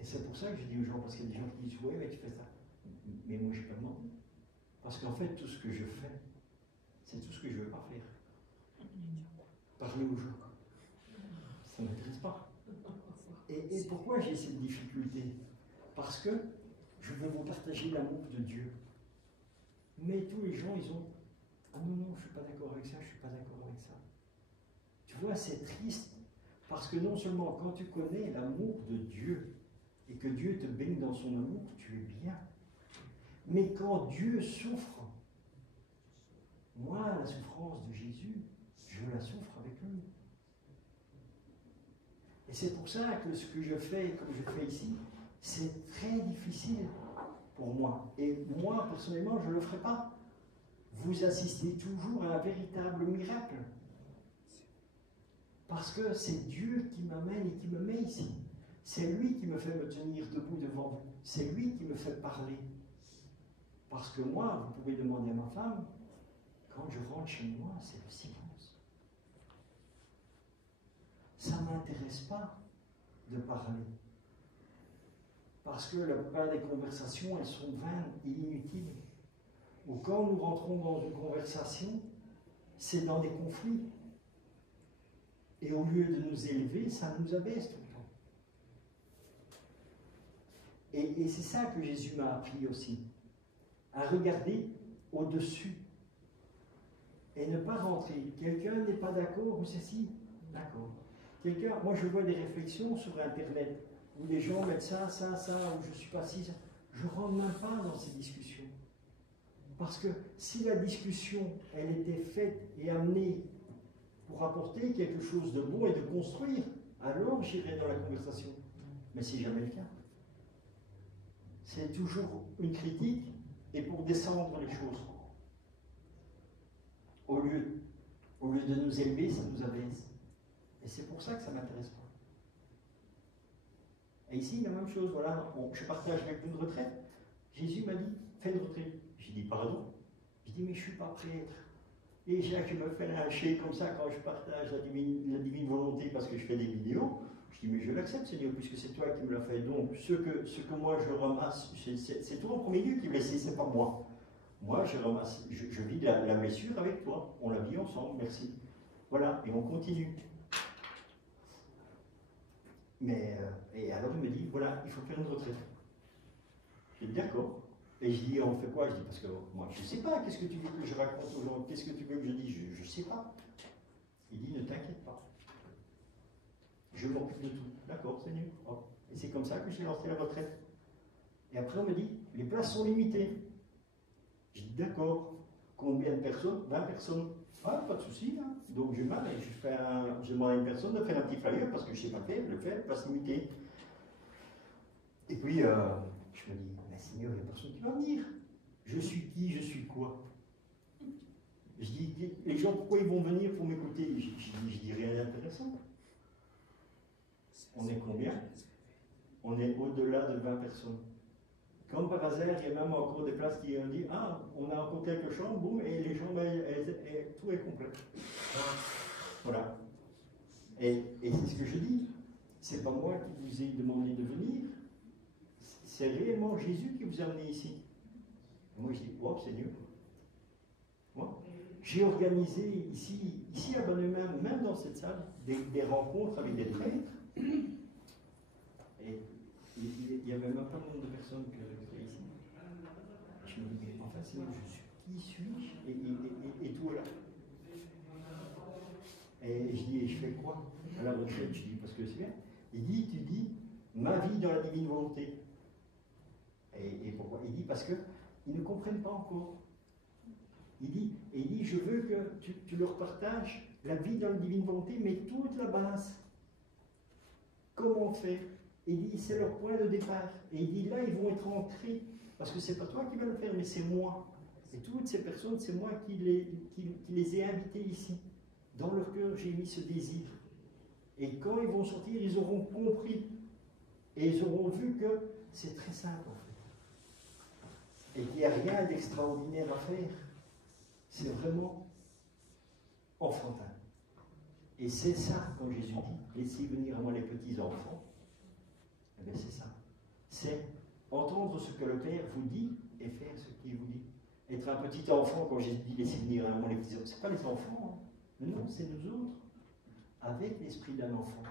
Et c'est pour ça que je dis aux gens, parce qu'il y a des gens qui disent ouais, mais tu fais ça. Mais moi, je n'ai pas demandé. Parce qu'en fait, tout ce que je fais, c'est tout ce que je ne veux pas faire. Parler aux gens. Ça ne m'intéresse pas. Et pourquoi j'ai cette difficulté? Parce que je veux vous partager l'amour de Dieu. Mais tous les gens, ils ont ah non, non, je ne suis pas d'accord avec ça, je ne suis pas d'accord avec ça. Tu vois, c'est triste. Parce que non seulement quand tu connais l'amour de Dieu et que Dieu te baigne dans son amour, tu es bien. Mais quand Dieu souffre, moi, la souffrance de Jésus, je la souffre avec lui. Et c'est pour ça que ce que je fais, comme je fais ici, c'est très difficile pour moi. Et moi, personnellement, je ne le ferai pas. Vous assistez toujours à un véritable miracle. Parce que c'est Dieu qui m'amène et qui me met ici. C'est lui qui me fait me tenir debout devant vous. C'est lui qui me fait parler. Parce que moi, vous pouvez demander à ma femme, quand je rentre chez moi, c'est le silence. Ça ne m'intéresse pas de parler. Parce que la plupart des conversations, elles sont vaines et inutiles. Ou quand nous rentrons dans une conversation, c'est dans des conflits. Et au lieu de nous élever, ça nous abaisse tout le temps. Et c'est ça que Jésus m'a appris aussi. À regarder au-dessus. Et ne pas rentrer. Quelqu'un n'est pas d'accord ou ceci. D'accord. Moi je vois des réflexions sur Internet où les gens mettent ça, où je suis pas si. Je ne rentre même pas dans ces discussions. Parce que si la discussion, elle était faite et amenée pour apporter quelque chose de bon et de construire, alors j'irai dans la conversation. Mais c'est jamais le cas. C'est toujours une critique et pour descendre les choses. Au lieu de nous élever, ça nous abaisse. Et c'est pour ça que ça ne m'intéresse pas. Et ici, la même chose, voilà, je partage avec vous une retraite. Jésus m'a dit, fais une retraite. J'ai dit, pardon? J'ai dit, mais je ne suis pas prêtre. Et Jacques me fait lâcher comme ça quand je partage la divine volonté parce que je fais des vidéos. Je dis, mais je l'accepte, Seigneur, puisque c'est toi qui me l'as fait. Donc, ce que moi je ramasse, c'est toi en premier lieu qui me laisse, c'est pas moi. Moi, je ramasse, je vis la blessure avec toi. On la vit ensemble, merci. Voilà, et on continue. Mais, et alors il me dit, voilà, il faut faire une retraite. Je dis, d'accord. Et je dis, on fait quoi? Je dis, parce que moi, je ne sais pas, qu'est-ce que tu veux que je raconte aux gens? Qu'est-ce que tu veux que je dise? Je ne sais pas. Il dit, ne t'inquiète pas. Je m'occupe de tout. D'accord, Seigneur. Oh. Et c'est comme ça que j'ai lancé la retraite. Et après, on me dit, les places sont limitées. Je dis, d'accord. Combien de personnes? 20 personnes. Ah, pas de souci. Hein. Donc je demande à une personne de faire un petit flyer parce que je ne sais pas faire, le faire, pas se limiter. Et puis, je me dis, mais Seigneur, il n'y a personne qui va venir. Je suis qui, je suis quoi? Je dis, les gens, pourquoi ils vont venir pour m'écouter? Je dis rien d'intéressant. On est combien? On est au-delà de 20 personnes. Comme par hasard, il y a même encore des places qui ont dit, ah, on a encore quelques chambres, boum, et les chambres, tout est complet. Voilà. Et c'est ce que je dis. C'est pas moi qui vous ai demandé de venir. C'est réellement Jésus qui vous a amené ici. Et moi, je dis, wow, c'est mieux. Moi, j'ai organisé ici à Bonne-Humain, même dans cette salle, des rencontres avec des prêtres. Et il n'y avait même pas le nombre de personnes que ici. Je me dis, mais enfin, c'est qui suis-je et tout là. Et je dis, et je fais quoi à la retraite? Je dis, parce que c'est bien. Il dit, tu dis, ma vie dans la divine volonté. Et pourquoi? Il dit, parce qu'ils ne comprennent pas encore. Il dit, je veux que tu leur partages la vie dans la divine volonté, mais toute la base. Comment on fait? Il dit, c'est leur point de départ. Et il dit, là, ils vont être ancrés. Parce que c'est pas toi qui vas le faire, mais c'est moi. Et toutes ces personnes, c'est moi qui les ai invitées ici. Dans leur cœur, j'ai mis ce désir. Et quand ils vont sortir, ils auront compris. Et ils auront vu que c'est très simple, en fait. Et qu'il n'y a rien d'extraordinaire à faire. C'est vraiment enfantin. Et c'est ça, quand Jésus dit, laissez venir à moi les petits-enfants. Eh bien, c'est ça. C'est entendre ce que le Père vous dit et faire ce qu'il vous dit. Être un petit enfant, quand Jésus dit laissez venir à moi les petits-enfants, ce n'est pas les enfants, hein. Non, c'est nous autres, avec l'esprit d'un enfant.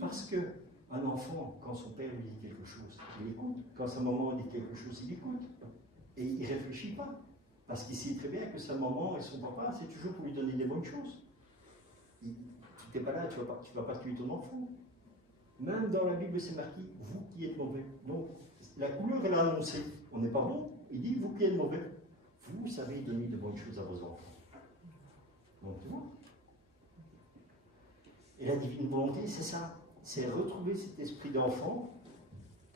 Parce qu'un enfant, quand son père lui dit quelque chose, il écoute. Quand sa maman dit quelque chose, il écoute. Et il ne réfléchit pas. Parce qu'il sait très bien que sa maman et son papa, c'est toujours pour lui donner des bonnes choses. Tu n'es pas là, tu ne vas pas tuer ton enfant. Même dans la Bible, c'est marqué, vous qui êtes mauvais. Donc, la couleur, elle a annoncé, on n'est pas bon. Il dit, vous qui êtes mauvais, vous savez donner de bonnes choses à vos enfants. Donc, tu vois. Et la divine volonté, c'est ça. C'est retrouver cet esprit d'enfant.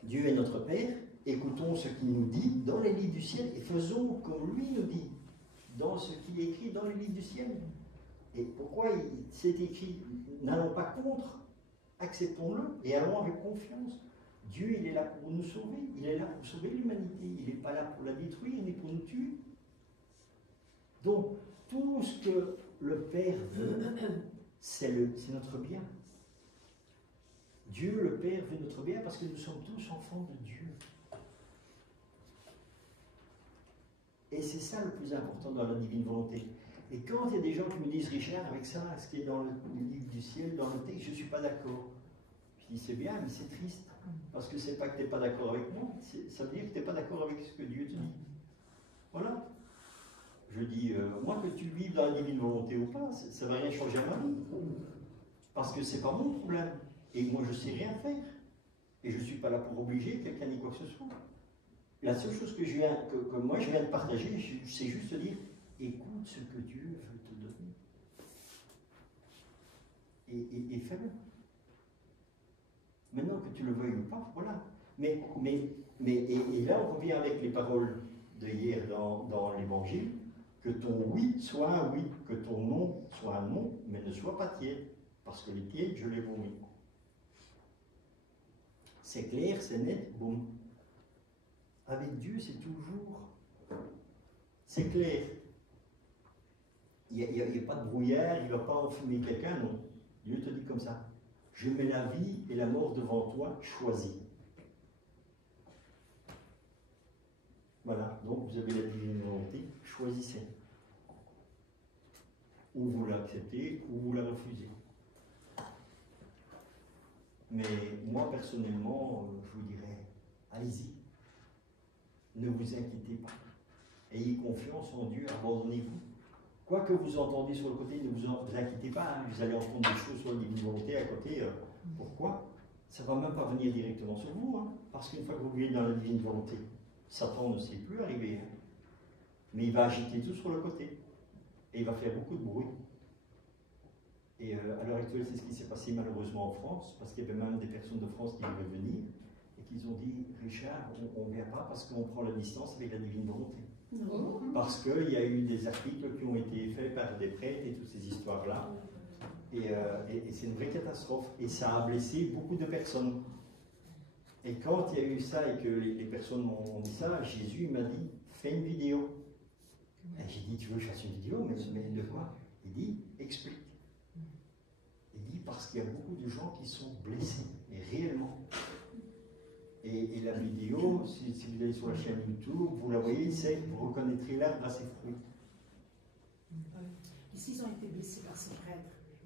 Dieu est notre Père. Écoutons ce qu'il nous dit dans les livres du ciel et faisons comme lui nous dit dans ce qu'il est écrit dans les livres du ciel. Et pourquoi c'est écrit? N'allons pas contre, acceptons-le et allons avec confiance. Dieu, il est là pour nous sauver. Il est là pour sauver l'humanité. Il n'est pas là pour la détruire ni pour nous tuer. Donc, tout ce que le Père veut, c'est notre bien. Dieu, le Père, veut notre bien parce que nous sommes tous enfants de Dieu. Et c'est ça le plus important dans la divine volonté. Et quand il y a des gens qui me disent, Richard, avec ça, ce qui est dans le livre du ciel, dans le texte, je ne suis pas d'accord. Je dis, c'est bien, mais c'est triste. Parce que c'est pas que tu n'es pas d'accord avec moi, ça veut dire que tu n'es pas d'accord avec ce que Dieu te dit. Voilà. Je dis, moi, que tu vives dans la divine volonté ou pas, ça ne va rien changer à ma vie. Parce que ce n'est pas mon problème. Et moi, je ne sais rien faire. Et je ne suis pas là pour obliger quelqu'un ni quoi que ce soit. La seule chose que moi je viens de partager, c'est juste de dire, écoute ce que Dieu veut te donner. Et fais-le. Maintenant que tu le veuilles ou pas, voilà. Et là, on revient avec les paroles de hier dans l'Évangile, que ton oui soit un oui, que ton non soit un non, mais ne soit pas tiède, parce que les tièdes, je les vomis. C'est clair, c'est net, boum. Avec Dieu, c'est toujours... C'est clair. Il n'y a pas de brouillard, il ne va pas enfumer quelqu'un, non. Dieu te dit comme ça. Je mets la vie et la mort devant toi, choisis. Voilà, donc vous avez la divine volonté, choisissez. Ou vous l'acceptez, ou vous la refusez. Mais moi, personnellement, je vous dirais, allez-y. Ne vous inquiétez pas. Ayez confiance en Dieu, abandonnez-vous. Quoi que vous entendez sur le côté, ne vous inquiétez pas, hein, vous allez entendre des choses sur la divine volonté à côté. Pourquoi? Ça ne va même pas venir directement sur vous, hein, parce qu'une fois que vous vivez dans la divine volonté, Satan ne sait plus arriver. Hein, mais il va agiter tout sur le côté. et il va faire beaucoup de bruit. Et à l'heure actuelle, c'est ce qui s'est passé malheureusement en France, parce qu'il y avait même des personnes de France qui devaient venir, et qu'ils ont dit, Richard, on ne vient pas parce qu'on prend la distance avec la divine volonté. Non. Parce qu'il y a eu des articles qui ont été faits par des prêtres et toutes ces histoires-là. Et c'est une vraie catastrophe. Et ça a blessé beaucoup de personnes. Et quand il y a eu ça et que les personnes m'ont dit ça, Jésus m'a dit, fais une vidéo. Et j'ai dit, tu veux que je fasse une vidéo, mais de quoi? Il dit, explique. Il dit, parce qu'il y a beaucoup de gens qui sont blessés, et réellement. Et la vidéo, si vous allez sur la chaîne YouTube, vous la voyez, c'est vous reconnaîtrez l'arbre à ses fruits. Et s'ils ont été blessés par ces prêtres,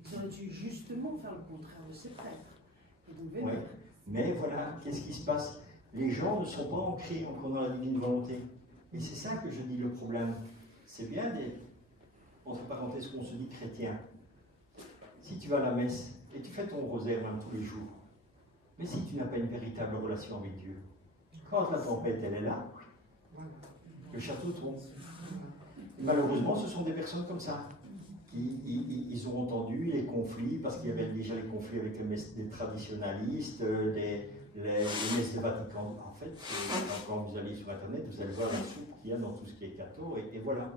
ils ont dû justement faire le contraire de ces prêtres. Et donc, venir. Ouais. Mais voilà, qu'est-ce qui se passe? Les gens ne sont pas ancrés encore dans la divine volonté. Et c'est ça que je dis le problème. C'est bien d'être, entre parenthèses, qu'on se dit chrétien. Si tu vas à la messe et tu fais ton rosaire même tous les jours, mais si tu n'as pas une véritable relation avec Dieu, quand la tempête elle est là, le château tombe. Malheureusement, ce sont des personnes comme ça. Ils ont entendu les conflits, parce qu'il y avait déjà les conflits avec les messes des traditionalistes, les messes de Vatican. En fait, quand vous allez sur Internet, vous allez voir la soupe qu'il y a dans tout ce qui est catho, et voilà.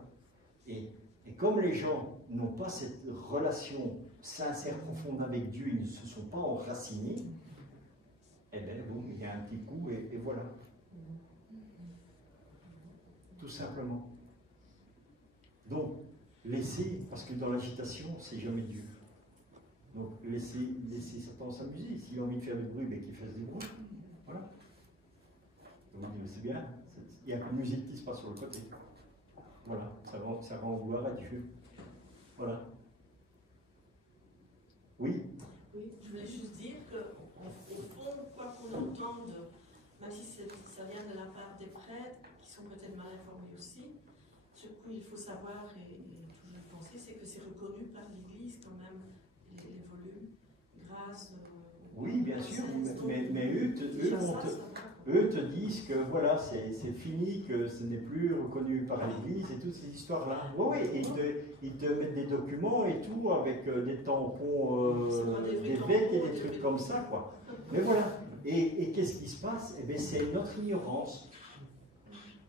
Et comme les gens n'ont pas cette relation sincère, profonde avec Dieu, ils ne se sont pas enracinés, eh bien, bon, il y a un petit coup, et voilà. Tout simplement. Donc, laissez, parce que dans l'agitation, c'est jamais dur. Donc, laissez Satan s'amuser. S'il a envie de faire du bruit, ben, qu'il fasse du bruit. Voilà. Donc, c'est bien. Il y a un peu de musique qui se passe sur le côté. Voilà. Ça rend gloire à Dieu. Voilà. Oui? Oui, je voulais juste dire qu'au fond, quoi qu'on entende, même si ça vient de la part des prêtres, qui sont peut-être mal informés aussi, ce qu'il faut savoir et toujours penser, c'est que c'est reconnu par l'Église quand même, les volumes, grâce oui, bien sûr, mais eux te disent que voilà, c'est fini, que ce n'est plus reconnu par l'Église et toutes ces histoires-là. Oui, oui, ils te mettent des documents et tout avec des tampons d'évêques et des trucs comme ça, quoi. Mais voilà. Et qu'est-ce qui se passe? Eh bien, c'est notre ignorance.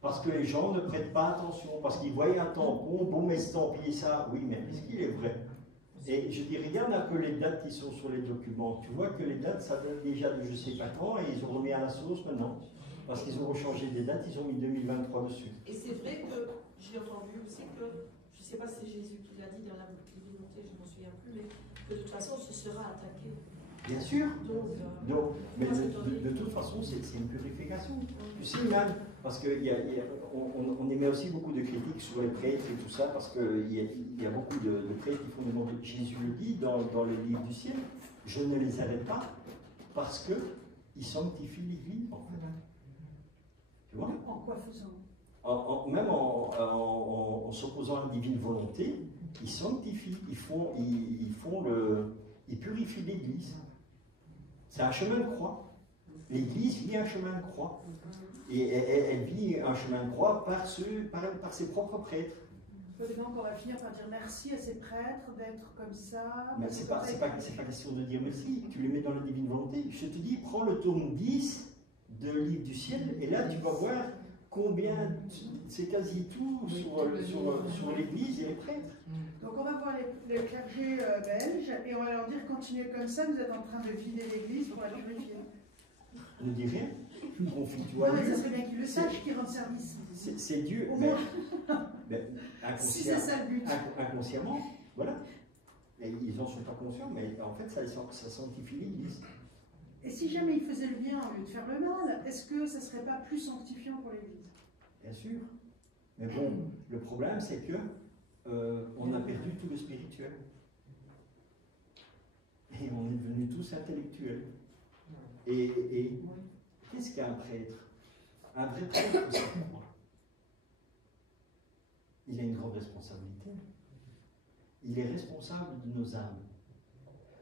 Parce que les gens ne prêtent pas attention, parce qu'ils voient un tampon, bon, mais estampiller ça, oui, mais est-ce qu'il est vrai? Et je dis, regarde un peu les dates qui sont sur les documents. Tu vois que les dates, ça date déjà de je ne sais pas quand, et ils ont remis à la sauce maintenant. Parce qu'ils ont rechangé des dates, ils ont mis 2023 dessus. Et c'est vrai que j'ai entendu aussi que, je ne sais pas si c'est Jésus qui l'a dit dans la divinité, je ne m'en souviens plus, mais que de toute façon, ce sera attaqué. Bien sûr. Donc, mais de toute façon, c'est une purification. Tu sais, même, parce qu'on émet aussi beaucoup de critiques sur les prêtres et tout ça, parce qu'il y a beaucoup de prêtres qui font le nom de Jésus le dit dans le livre du ciel. Je ne les arrête pas parce qu'ils sanctifient l'Église, en fait. Tu vois? En quoi faisant? Même en s'opposant à la divine volonté, ils sanctifient, ils purifient l'Église. C'est un chemin de croix. L'Église vit un chemin de croix. Et elle vit un chemin de croix par ses propres prêtres. Peut-être qu'on va finir par dire merci à ces prêtres d'être comme ça. Mais c'est pas question de dire merci. Tu les mets dans la divine volonté. Je te dis, prends le tome 10 de Livre du ciel, et là tu vas voir combien, c'est quasi tout sur l'Église et les prêtres. Donc on va voir les clergés belges et on va leur dire continuez comme ça, vous êtes en train de vider l'Église pour la purifier. Ne dis rien. Confie-toi. Non, mais ça serait bien qu'ils le sachent, qu'ils rendent service. C'est Dieu. Mais si c'est ça le but. Inconsciemment, voilà. Et ils n'en sont pas conscients, mais en fait, ça sanctifie l'Église. Et si jamais ils faisaient le bien au lieu de faire le mal, est-ce que ça ne serait pas plus sanctifiant pour l'Église? Bien sûr. Mais bon, le problème, c'est que on a perdu tout le spirituel. Et on est devenus tous intellectuels. Et qu'est-ce qu'un prêtre? Un vrai prêtre, c'est quoi? Il a une grande responsabilité. Il est responsable de nos âmes.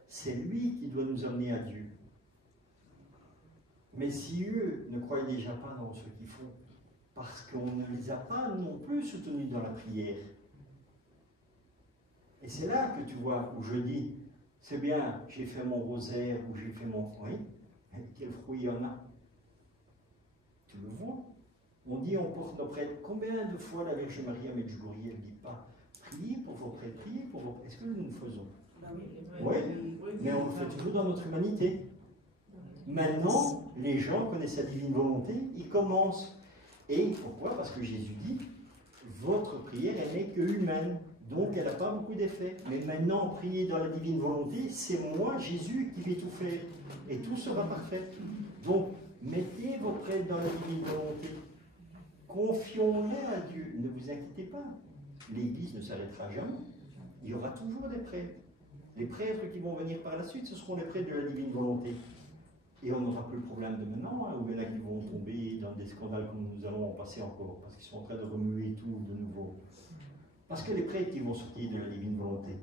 C'est lui qui doit nous amener à Dieu. Mais si eux ne croient déjà pas dans ce qu'ils font, parce qu'on ne les a pas non plus soutenus dans la prière, Et c'est là que tu vois, où je dis, c'est bien, j'ai fait mon rosaire, ou j'ai fait mon... Oui, mais quel fruit il y en a? Tu le vois? On dit, on porte nos prêtres. Combien de fois la Vierge Marie à Medjugorje, elle ne dit pas, priez pour vos prêtres, priez pour vos prêtres. Est-ce que nous le faisons? Oui, mais on le fait toujours dans notre humanité. Maintenant, les gens connaissent sa divine volonté, ils commencent. Et pourquoi? Parce que Jésus dit, votre prière, elle n'est que humaine, donc elle n'a pas beaucoup d'effet. Mais maintenant, prier dans la divine volonté, c'est moi, Jésus, qui vais tout faire. Et tout sera parfait. Donc, mettez vos prêtres dans la divine volonté. Confions-les à Dieu. Ne vous inquiétez pas. L'Église ne s'arrêtera jamais. Il y aura toujours des prêtres. Les prêtres qui vont venir par la suite, ce seront les prêtres de la divine volonté. Et on n'aura plus le problème de maintenant, hein, où il y en a qui vont tomber dans des scandales comme nous allons en passer encore, parce qu'ils sont en train de remuer tout de nouveau. Parce que les prêtres qui vont sortir de la divine volonté,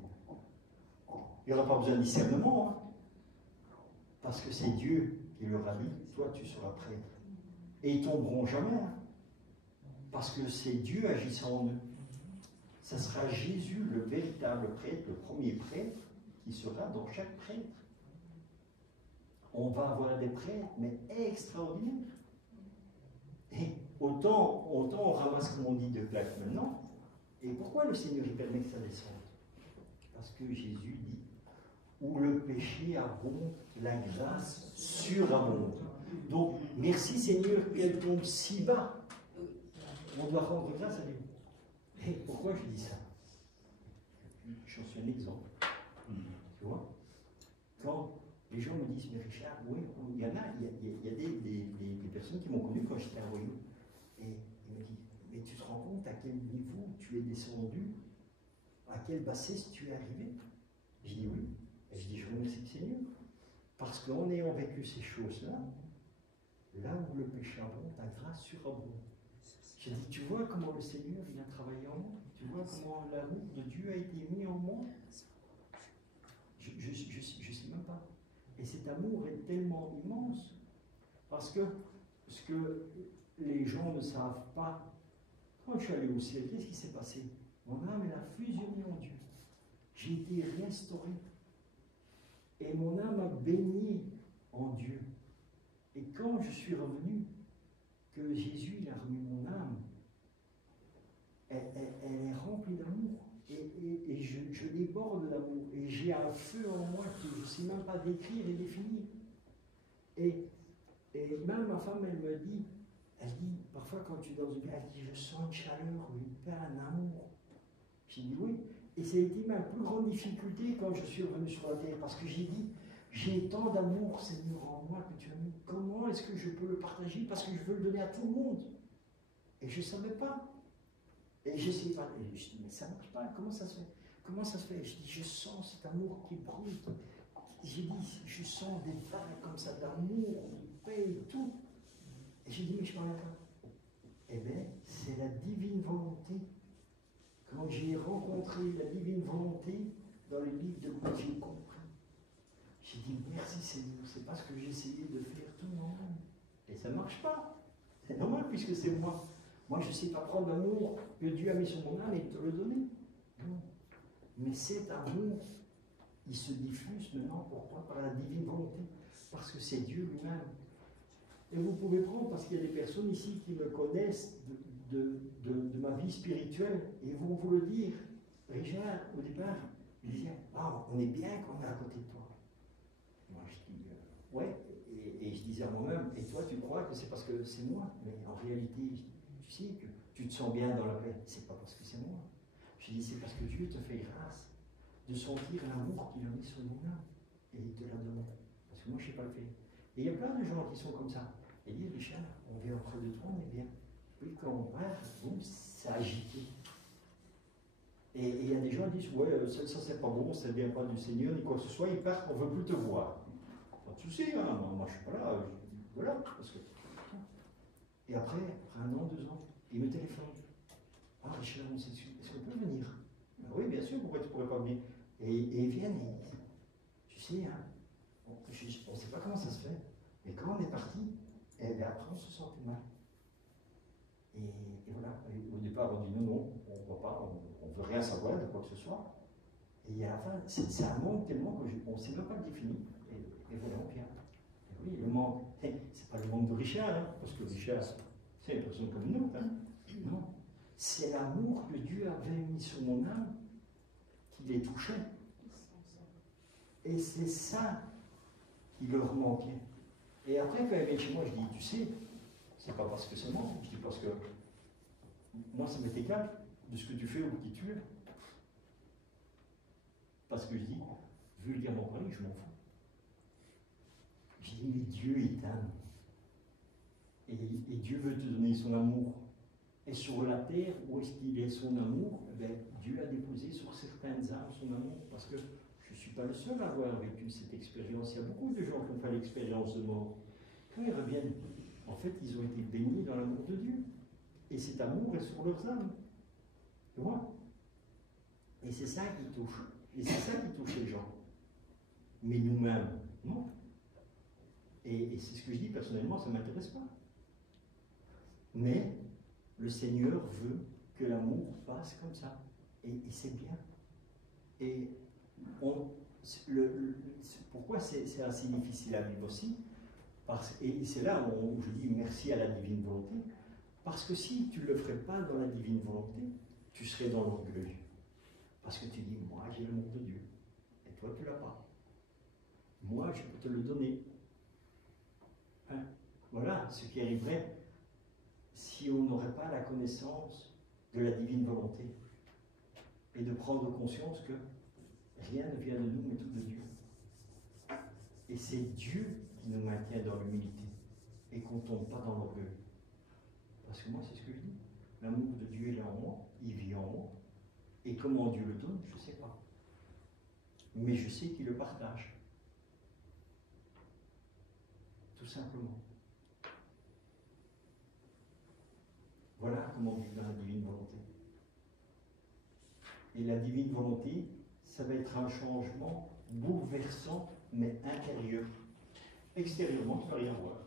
il n'y aura pas besoin de discernement, hein, parce que c'est Dieu qui leur a dit, toi tu seras prêtre. Et ils tomberont jamais, hein, parce que c'est Dieu agissant en eux. Ça sera Jésus, le véritable prêtre, le premier prêtre, qui sera dans chaque prêtre. On va avoir des prêtres, mais extraordinaires. Et autant on ramasse, comme on dit, de claques maintenant. Et pourquoi le Seigneur il permet que ça descende? Parce que Jésus dit, où le péché abonde, la grâce surabonde. Donc, merci Seigneur qu'elle tombe si bas. On doit rendre grâce à Dieu. Et pourquoi je dis ça? J'en suis un exemple. Tu vois? Quand les gens me disent, mais Richard, oui, il y en a, il y a des personnes qui m'ont connu quand j'étais à Royaume. Et ils me disent, mais tu te rends compte à quel niveau tu es descendu, à quelle bassesse tu es arrivé? Je dis oui. Et je dis, je remercie le Seigneur. Parce qu'en ayant vécu ces choses-là, là où le péché abonde, la grâce surabonde. J'ai dit, tu vois comment le Seigneur il a travaillé en moi? Tu vois comment l'amour de Dieu a été mis en moi? Je ne sais même pas. Et cet amour est tellement immense. Parce que ce que les gens ne savent pas, quand je suis allé au ciel, qu'est-ce qui s'est passé? Mon âme, elle a fusionné en Dieu. J'ai été restauré. Et mon âme a baigné en Dieu. Et quand je suis revenu, que Jésus il a remis mon âme, elle est remplie d'amour. Et je déborde d'amour. Et j'ai un feu en moi que je ne sais même pas décrire et définir. Et même ma femme, elle dit, parfois quand tu es dans une vie, elle dit, je sens une chaleur, une paix, un amour. J'ai dit oui. Et ça a été ma plus grande difficulté quand je suis revenu sur la terre. Parce que j'ai dit, j'ai tant d'amour, Seigneur, en moi que tu as mis. Comment est-ce que je peux le partager? Parce que je veux le donner à tout le monde. Et je ne savais pas. Et j'essayais pas. Et je dis, mais ça ne marche pas. Comment ça se fait? Comment ça se fait? Je dis, je sens cet amour qui brûle. J'ai dit, je sens des vagues comme ça d'amour, de paix et tout. Et j'ai dit, mais je ne parle pas. Eh bien, c'est la divine volonté. Quand j'ai rencontré la divine volonté dans le livre de Louis, j'ai compris. J'ai dit, merci Seigneur, c'est pas ce que j'essayais de faire tout moi-même. Et ça ne marche pas. C'est normal puisque c'est moi. Moi, je ne sais pas prendre l'amour que Dieu a mis sur mon âme et te le donner. Non. Mais cet amour, il se diffuse maintenant, pourquoi? Par la divine volonté. Parce que c'est Dieu lui-même. Et vous pouvez prendre, parce qu'il y a des personnes ici qui me connaissent de ma vie spirituelle, et vont vous le dire. Richard, au départ, il disait, ah, on est bien qu'on est à côté de toi. Moi, je dis, ouais, et je disais à moi-même, et toi, tu crois que c'est parce que c'est moi? Mais en réalité, tu sais que tu te sens bien dans la paix. C'est pas parce que c'est moi. Je dis, c'est parce que Dieu te fait grâce de sentir l'amour qu'il a mis sur mon âme, et il te l'a donné. Parce que moi, je ne sais pas le faire. Et il y a plein de gens qui sont comme ça. Et disent, Richard, on vient auprès de toi, on est bien. Puis quand on part, boum, c'est agité. Et il y a des gens qui disent, ouais, ça c'est pas bon, ça ne vient pas du Seigneur, ni quoi que ce soit, ils partent, on ne veut plus te voir. Pas de souci, hein, moi je ne suis pas là, voilà. Parce que... Et après 1 an, 2 ans, ils me téléphonent. Ah Richard, est-ce qu'on peut venir? Ben oui, bien sûr, pourquoi tu ne pourrais pas venir? Et ils viennent et ils disent, tu sais, hein, on ne sait pas comment ça se fait, mais quand on est parti, et bien après on se sentait mal. Et voilà, et au départ on dit non, on ne va pas, on ne veut rien savoir de quoi que ce soit. Et à la fin, c'est un manque tellement qu'on ne sait même pas le définir. Et voilà, on vient. Et oui, le manque, c'est pas le manque de Richard, hein, parce que Richard, c'est une personne comme nous. Hein. Non. C'est l'amour que Dieu avait mis sur mon âme qui les touchait. Et c'est ça qui leur manquait. Et après, quand ils viennent chez moi, je dis, tu sais, c'est pas parce que c'est moi, je dis parce que moi, ça m'est égal de ce que tu fais ou qui tu es. Parce que je dis, vulgairement parlé, je m'en fous. Je dis, mais Dieu est âme. Et Dieu veut te donner son amour. Et sur la terre, où est-ce qu'il est son amour? Eh bien, Dieu a déposé sur certaines âmes son amour. Parce que je ne suis pas le seul à avoir vécu cette expérience. Il y a beaucoup de gens qui ont fait l'expérience de mort. Quand ils reviennent, en fait, ils ont été baignés dans l'amour de Dieu. Et cet amour est sur leurs âmes. Tu vois? Et c'est ça qui touche. Et c'est ça qui touche les gens. Mais nous-mêmes, non. Et c'est ce que je dis personnellement, ça ne m'intéresse pas. Mais le Seigneur veut que l'amour passe comme ça. Et c'est bien. Et pourquoi c'est assez difficile à vivre aussi? Et c'est là où je dis merci à la divine volonté. Parce que si tu ne le ferais pas dans la divine volonté, tu serais dans l'orgueil. Parce que tu dis, moi j'ai l'amour de Dieu. Et toi tu ne l'as pas. Moi je peux te le donner. Hein? Voilà ce qui arriverait si on n'aurait pas la connaissance de la divine volonté. Et de prendre conscience que rien ne vient de nous, mais tout de Dieu. Et c'est Dieu qui nous maintient dans l'humilité. Et qu'on ne tombe pas dans l'orgueil. Parce que moi, c'est ce que je dis. L'amour de Dieu est là en moi, il vit en moi. Et comment Dieu le donne, je ne sais pas. Mais je sais qu'il le partage. Tout simplement. Voilà comment vivre dans la divine volonté. Et la divine volonté, ça va être un changement bouleversant, mais intérieur. Extérieurement, tu ne vas rien voir.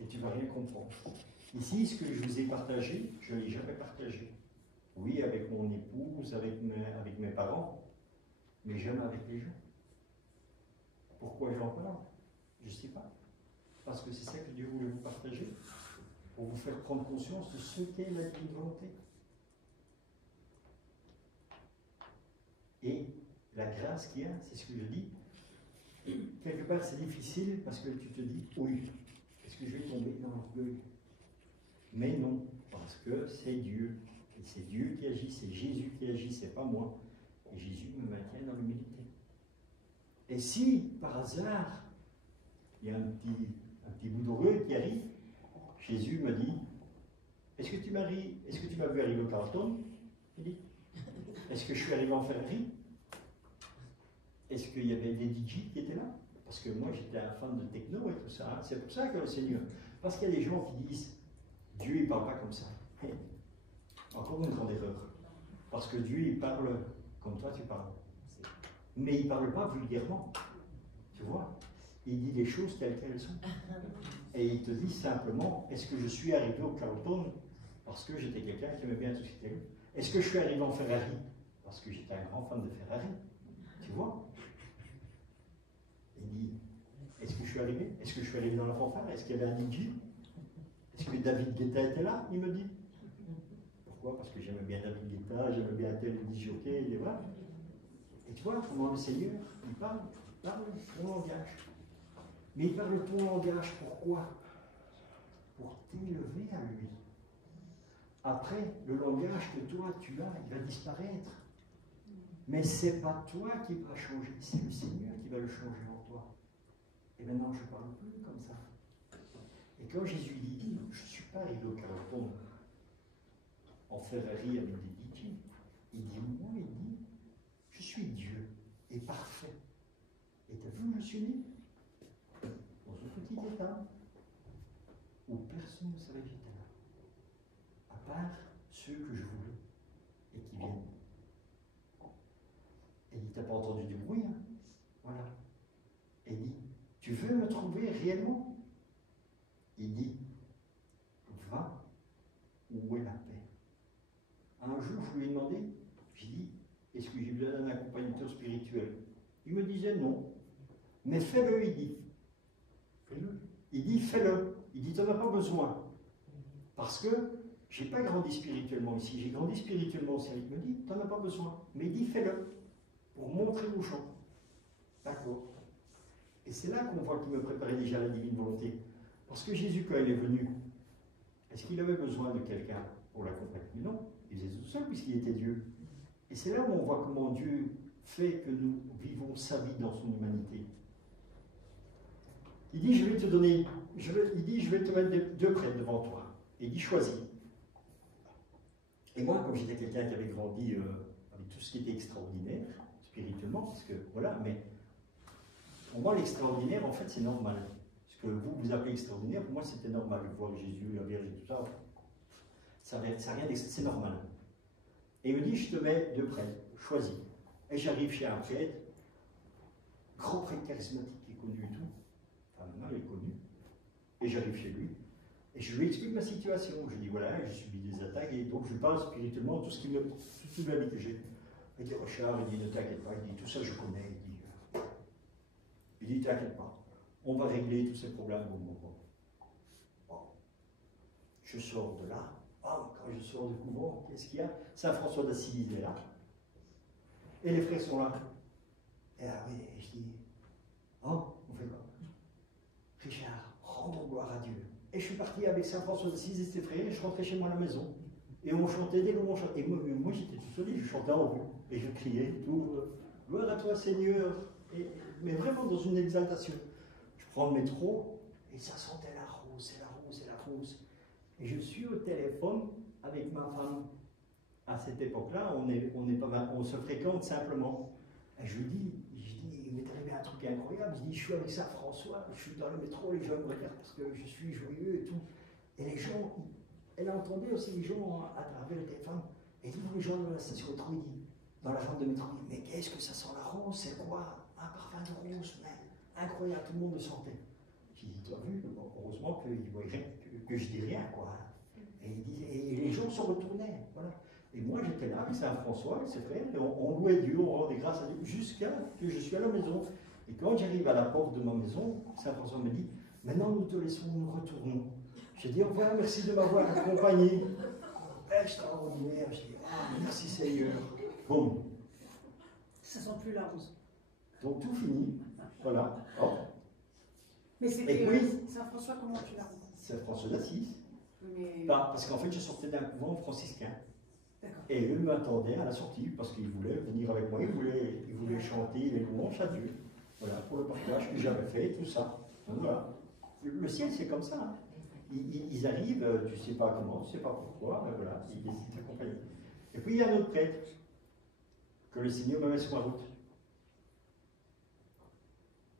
Et tu ne vas rien comprendre. Ici, ce que je vous ai partagé, je ne l'ai jamais partagé. Oui, avec mon épouse, avec mes parents, mais jamais avec les gens. Pourquoi j'en parle? Je ne sais pas. Parce que c'est ça que Dieu voulait vous partager, pour vous faire prendre conscience de ce qu'est la divine volonté. Et la grâce qu'il y a, c'est ce que je dis. Quelque part, c'est difficile parce que tu te dis, oui, est-ce que je vais tomber dans l'orgueil? Mais non, parce que c'est Dieu. Et c'est Dieu qui agit, c'est Jésus qui agit, c'est pas moi. Et Jésus me maintient dans l'humilité. Et si, par hasard, il y a un petit bout d'orgueil qui arrive, Jésus me dit, est-ce que tu m'as vu arriver au Carlton? Il dit, est-ce que je suis arrivé en Ferrari? Est-ce qu'il y avait des DJ qui étaient là? Parce que moi, j'étais un fan de techno et tout ça. Hein. C'est pour ça que le Seigneur... Parce qu'il y a des gens qui disent, Dieu, il ne parle pas comme ça. Encore une grande erreur. Parce que Dieu, il parle comme toi, tu parles. Mais il ne parle pas vulgairement. Tu vois? Il dit les choses telles qu'elles sont. Et il te dit simplement, est-ce que je suis arrivé au Carlton parce que j'étais quelqu'un qui aimait bien tout ce qui était là? Est-ce que je suis arrivé en Ferrari parce que j'étais un grand fan de Ferrari? Tu vois? Il dit, est-ce que je suis arrivé? Est-ce que je suis arrivé dans la fanfare? Est-ce qu'il y avait un DJ? Est-ce que David Guetta était là? Il me dit. Pourquoi? Parce que j'aimais bien David Guetta, j'aimais bien tel disjockey, il est vrai. Et tu vois comment le Seigneur, il parle ton langage. Mais il parle ton langage, pourquoi? Pour t'élever à lui. Après, le langage que toi tu as, il va disparaître. Mais ce n'est pas toi qui va changer, c'est le Seigneur qui va le changer en toi. Et maintenant, je ne parle plus comme ça. Et quand Jésus dit, je ne suis pas arrivé au Carlton en Ferrari avec des DJ, il dit, moi, il dit, je suis Dieu et parfait. Et tu as vu où je suis né? Dans un petit état où personne ne savait que j'étais là. À part ceux que je voulais et qui viennent. Et il dit, t'as pas entendu du bruit, hein? Voilà. Et il dit, tu veux me trouver réellement? Il dit, va où est la paix? Un jour, je lui ai demandé, j'ai dit, est-ce que j'ai besoin d'un accompagnateur spirituel? Il me disait non. Mais fais-le, il dit. Fais-le. Il dit fais-le. Il dit tu n'en as pas besoin. Parce que je n'ai pas grandi spirituellement ici. J'ai grandi spirituellement aussi. Il me dit tu n'en as pas besoin. Mais il dit fais-le. Pour montrer aux gens. D'accord. Et c'est là qu'on voit qu'il me préparait déjà la divine volonté. Parce que Jésus, quand il est venu, est-ce qu'il avait besoin de quelqu'un pour l'accompagner? Non. Il faisait tout seul puisqu'il était Dieu. Et c'est là où on voit comment Dieu fait que nous vivons sa vie dans son humanité. Il dit, je vais te donner, je vais te mettre deux prêtres devant toi. Et il dit, choisis. Et moi, comme j'étais quelqu'un qui avait grandi avec tout ce qui était extraordinaire, spirituellement, parce que voilà, mais pour moi, l'extraordinaire, en fait, c'est normal. Ce que vous appelez extraordinaire, pour moi, c'était normal. Voir Jésus, la Vierge et tout ça, ça n'a rien c'est normal. Et il me dit, je te mets deux prêtres, choisis. Et j'arrive chez un prêtre, grand prêtre charismatique qui est connu et tout. Enfin, maintenant, il est connu. Et j'arrive chez lui. Et je lui explique ma situation. Je lui dis, voilà, j'ai subi des attaques. Et donc, je lui parle spirituellement tout ce qu'il m'a dit que j'ai. Il dit, Richard, il dit, ne t'inquiète pas. Il dit, tout ça, je connais. Il dit, t'inquiète pas. On va régler tous ces problèmes. Bon. Je sors de là. Oh, quand je sors du couvent, qu'est-ce qu'il y a? Saint François d'Assise est là. Et les frères sont là. Et ah oui, je dis, oh, on fait quoi? Richard, rendons gloire à Dieu. Et je suis parti avec Saint François d'Assise et ses frères, et je rentrais chez moi à la maison. Et on chantait des louanges. Et moi j'étais tout seul, je chantais en haut. Et je criais tout, gloire à toi Seigneur. Mais vraiment dans une exaltation. Je prends le métro, et ça sentait la rose, et la rose, et la rose. Et je suis au téléphone avec ma femme. À cette époque-là, on se fréquente simplement. Et je lui dis, il m'est arrivé un truc incroyable. Je dis, je suis avec Saint François, je suis dans le métro, les gens me regardent parce que je suis joyeux et tout. Et les gens, elle entendait aussi les gens à travers le téléphone. Et tous les gens dans la station de métro, il dit, dans la chambre de métro, il dit, mais qu'est-ce que ça sent la rose? C'est quoi? Un parfum de rose, mais incroyable, tout le monde le sentait. J'ai dit, tu as vu? Bon, heureusement qu'il voyait que je dis rien, quoi. Et les gens se retournaient, voilà. Et moi, j'étais là avec Saint François et ses frères, et on louait Dieu, on rendait grâce à Dieu, jusqu'à que je suis à la maison. Et quand j'arrive à la porte de ma maison, Saint François me dit, maintenant nous te laissons, nous retournons. J'ai dit, au revoir, merci de m'avoir accompagné. Extraordinaire, je dis, ah, merci Seigneur. Boum. Ça sent plus la rose. Donc tout fini, voilà. Oh. Mais c'était oui, Saint François, comment tu l'as rencontré? Saint François d'Assise. Mais... Parce qu'en fait, je sortais d'un couvent franciscain. D'accord. Et eux m'attendaient à la sortie parce qu'ils voulaient venir avec moi, ils voulaient chanter les louanges à Dieu. Voilà, pour le partage que j'avais fait, tout ça. Donc voilà. Le ciel, c'est comme ça. Hein. Ils arrivent, tu ne sais pas comment, tu ne sais pas pourquoi, mais voilà, ils décident de t'accompagner. Et puis il y a un autre prêtre que le Seigneur me met sur ma route.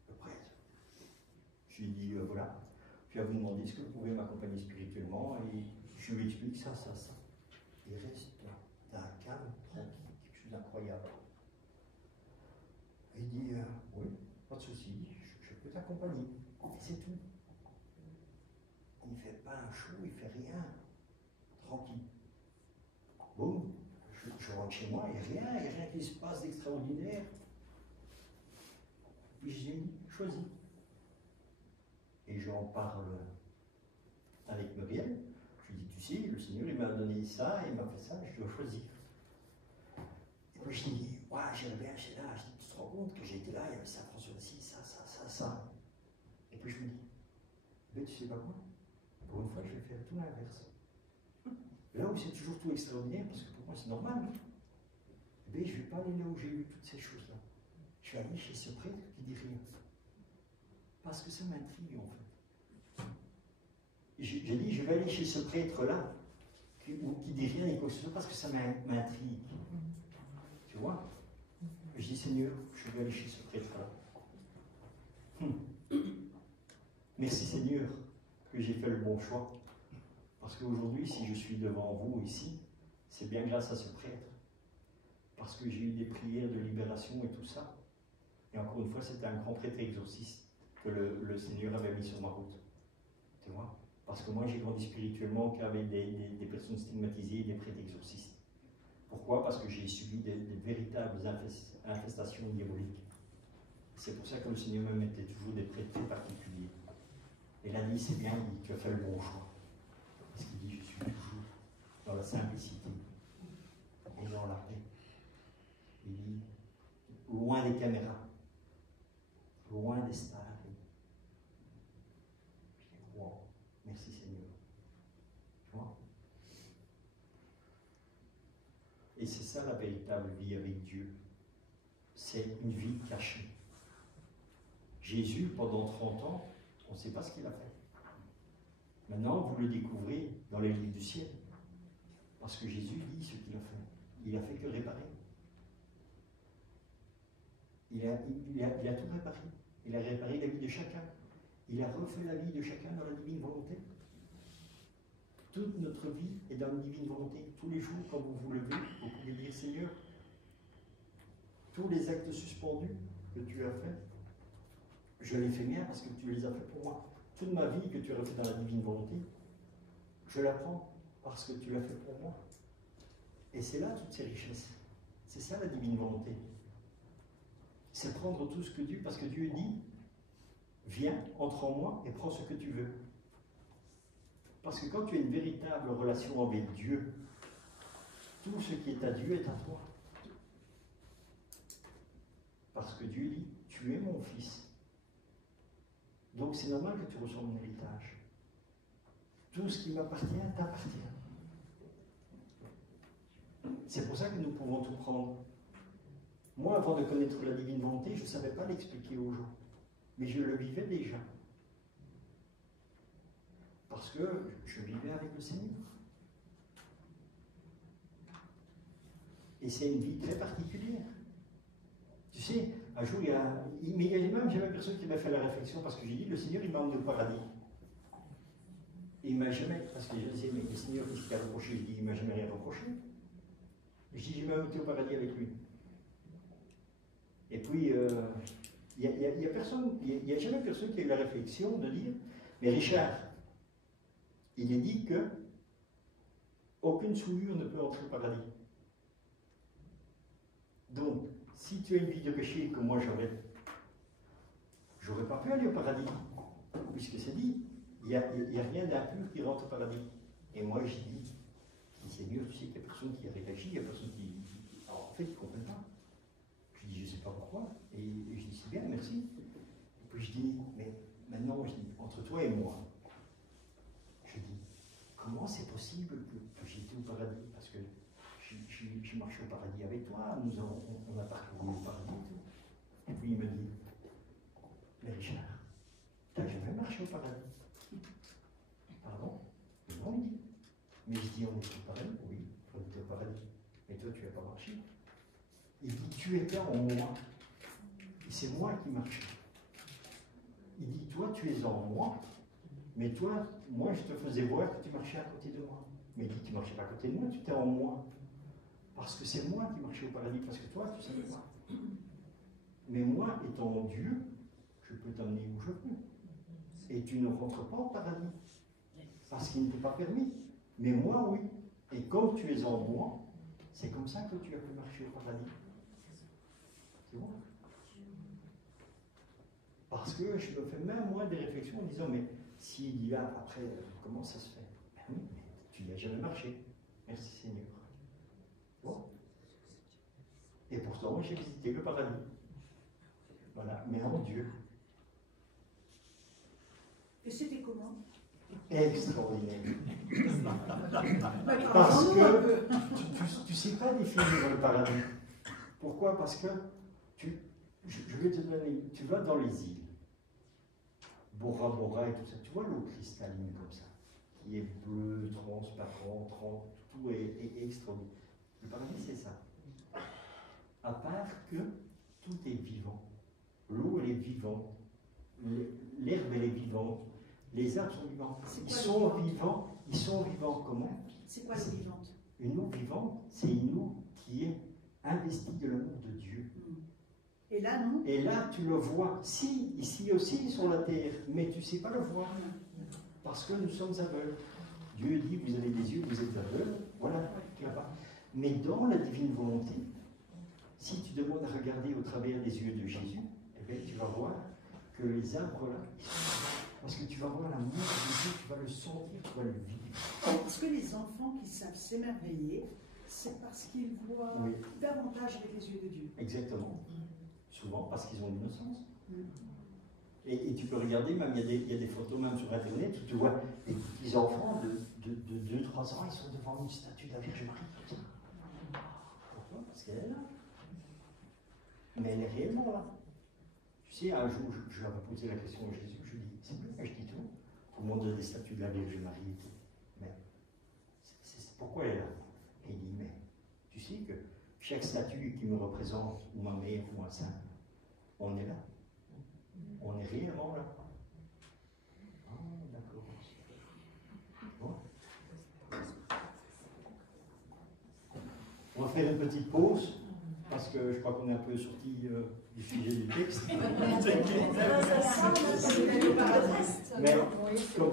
Le prêtre. Je lui dis, voilà, je vais vous demander est-ce que vous pouvez m'accompagner spirituellement, et je lui explique ça. Il reste d'un calme, tranquille, quelque chose d'incroyable. Il dit, oui, pas de souci, je peux t'accompagner. Et c'est tout. Il ne fait pas un show, il ne fait rien. Tranquille. Bon, je rentre chez moi, il n'y a rien qui se passe d'extraordinaire. Puis j'ai dit, choisis. Et j'en parle avec Muriel. Je lui dis, tu sais, le Seigneur, il m'a donné ça, il m'a fait ça, je dois choisir. Et puis je dis, ouais, j'aimerais bien, j'étais là, je dis, tu te rends compte que j'étais là, il y avait Saint François d'Assise, ça. Et puis je me dis, mais tu sais pas quoi? Pour une fois, je vais faire tout l'inverse. Là où c'est toujours tout extraordinaire, parce que pour moi c'est normal, mais je ne vais pas aller là où j'ai eu toutes ces choses-là. Je vais aller chez ce prêtre qui dit rien. Parce que ça m'intrigue en fait. J'ai dit, je vais aller chez ce prêtre-là, qui dit rien et quoi que ce soit, parce que ça m'intrigue. Tu vois? Je dis, Seigneur, je vais aller chez ce prêtre-là. Merci Seigneur que j'ai fait le bon choix. Parce qu'aujourd'hui, si je suis devant vous ici, c'est bien grâce à ce prêtre. Parce que j'ai eu des prières de libération et tout ça. Et encore une fois, c'était un grand prêtre exorciste que le Seigneur avait mis sur ma route. Tu vois? Parce que moi, j'ai grandi spirituellement qu'avec des personnes stigmatisées et des prêtres exorcistes. Pourquoi? Parce que j'ai subi des véritables infestations diaboliques. C'est pour ça que le Seigneur me mettait toujours des prêts très particuliers. Et là, dit, c'est bien, il dit, tu as fait le bon choix. Parce qu'il dit, je suis toujours dans la simplicité et dans la paix. Il dit, loin des caméras, loin des stars. Je dis, wow, merci Seigneur. Tu vois? Et c'est ça la véritable vie avec Dieu. C'est une vie cachée. Jésus, pendant 30 ans, on ne sait pas ce qu'il a fait. Maintenant, vous le découvrez dans les livres du ciel. Parce que Jésus dit ce qu'il a fait. Il a fait que réparer. Il a tout réparé. Il a réparé la vie de chacun. Il a refait la vie de chacun dans la divine volonté. Toute notre vie est dans la divine volonté. Tous les jours, quand vous vous levez, vous pouvez dire, Seigneur, tous les actes suspendus que tu as faits, je les fais bien parce que tu les as fait pour moi. Toute ma vie que tu as fait dans la divine volonté, je la prends parce que tu l'as fait pour moi. Et c'est là toutes ces richesses. C'est ça la divine volonté. C'est prendre tout ce que Dieu, parce que Dieu dit, viens, entre en moi et prends ce que tu veux. Parce que quand tu as une véritable relation avec Dieu, tout ce qui est à Dieu est à toi. Parce que Dieu dit, tu es mon fils. Donc c'est normal que tu reçoives mon héritage. Tout ce qui m'appartient t'appartient. C'est pour ça que nous pouvons tout prendre. Moi, avant de connaître la divine volonté, je ne savais pas l'expliquer aux gens. Mais je le vivais déjà. Parce que je vivais avec le Seigneur. Et c'est une vie très particulière. Tu sais, un jour, il y a même jamais personne qui m'a fait la réflexion parce que j'ai dit, le Seigneur, il m'a emmené au paradis. Et il ne m'a jamais, parce que je disais, mais le Seigneur, qu'est-ce qu'il a reproché? Il dit, il ne m'a jamais rien reproché. Je dis, je vais monter au paradis avec lui. Et puis, il n'y a jamais personne qui a eu la réflexion de dire, mais Richard, il est dit que aucune souillure ne peut entrer au paradis. Donc, si tu as une vie de péché comme moi j'aurais pas pu aller au paradis. Puisque c'est dit, il n'y a rien d'impur qui rentre au paradis. Et moi, je dis, Seigneur, tu sais qu'il n'y a personne qui a réagi, il n'y a personne qui. Alors, en fait, ils ne comprennent pas. Je dis, je ne sais pas pourquoi. Et je dis, c'est bien, merci. Et puis je dis, mais maintenant, je dis, entre toi et moi, je dis, comment c'est possible que j'étais au paradis? Parce que je marche au paradis avec toi, on a parcouru le paradis et tout. Et puis il me dit, mais Richard, tu n'as jamais marché au paradis? Pardon? Non, il dit. Mais je dis, on est au paradis? Oui, on était au paradis. Mais toi, tu n'as pas marché. Il dit, tu étais en moi. Et c'est moi qui marchais. Il dit, toi, tu es en moi. Mais toi, moi, je te faisais voir que tu marchais à côté de moi. Mais il dit, tu ne marchais pas à côté de moi, tu étais en moi. Parce que c'est moi qui marchais au paradis, parce que toi, tu savais pas. Mais moi, étant Dieu, je peux t'emmener où je veux. Et tu ne rentres pas au paradis. Parce qu'il ne t'est pas permis. Mais moi, oui. Et comme tu es en moi, c'est comme ça que tu as pu marcher au paradis. C'est bon? Parce que je me fais même moi des réflexions en disant, mais s'il y a après, comment ça se fait? Ben oui, mais tu n'y as jamais marché. Merci Seigneur. Bon. Et pourtant, j'ai visité le paradis. Voilà, mais en Dieu. Et c'était comment? Extraordinaire. Parce que tu ne sais pas définir le paradis. Pourquoi? Parce que je vais te donner, tu vas dans les îles, Bora Bora et tout ça, tu vois l'eau cristalline comme ça, qui est bleue, transparent, tout est extraordinaire. Le paradis, c'est ça. À part que tout est vivant. L'eau, elle est vivante. L'herbe, elle est vivante. Les arbres sont vivants. Ils sont vivants comment? C'est quoi l'eau vivante? Une eau vivante, c'est une eau qui est investie de l'amour de Dieu. Et là, non? Et là, tu le vois. Si, ici aussi, sur la terre, mais tu ne sais pas le voir. Parce que nous sommes aveugles. Dieu dit, vous avez des yeux, vous êtes aveugles. Voilà, là-bas. Mais dans la divine volonté, si tu demandes à regarder au travers des yeux de Jésus, eh bien, tu vas voir que les arbres là, ils sont là. Parce que tu vas voir l'amour de Dieu, tu vas le sentir, tu vas le vivre. Est-ce que les enfants qui savent s'émerveiller, c'est parce qu'ils voient Oui. davantage avec les yeux de Dieu? Exactement. Souvent parce qu'ils ont l'innocence. Mm. Et tu peux regarder, même il y a des photos même sur Internet où tu vois des petits enfants de 2-3 ans, ils sont devant une statue de la Vierge Marie. Pourquoi? Parce qu'elle est là. Mais elle est réellement là. Tu sais, un jour, je lui avais posé la question à Jésus, je lui dis, c'est plus que je dis tout. Tout le monde a des statues de la Vierge Marie et tout. Mais pourquoi elle est là? Et il dit, mais tu sais que chaque statue qui me représente, ou ma mère, ou un saint, on est là. On est réellement là. Ah, d'accord. Bon. On va faire une petite pause, parce que je crois qu'on est un peu sorti du sujet du texte. Mais comme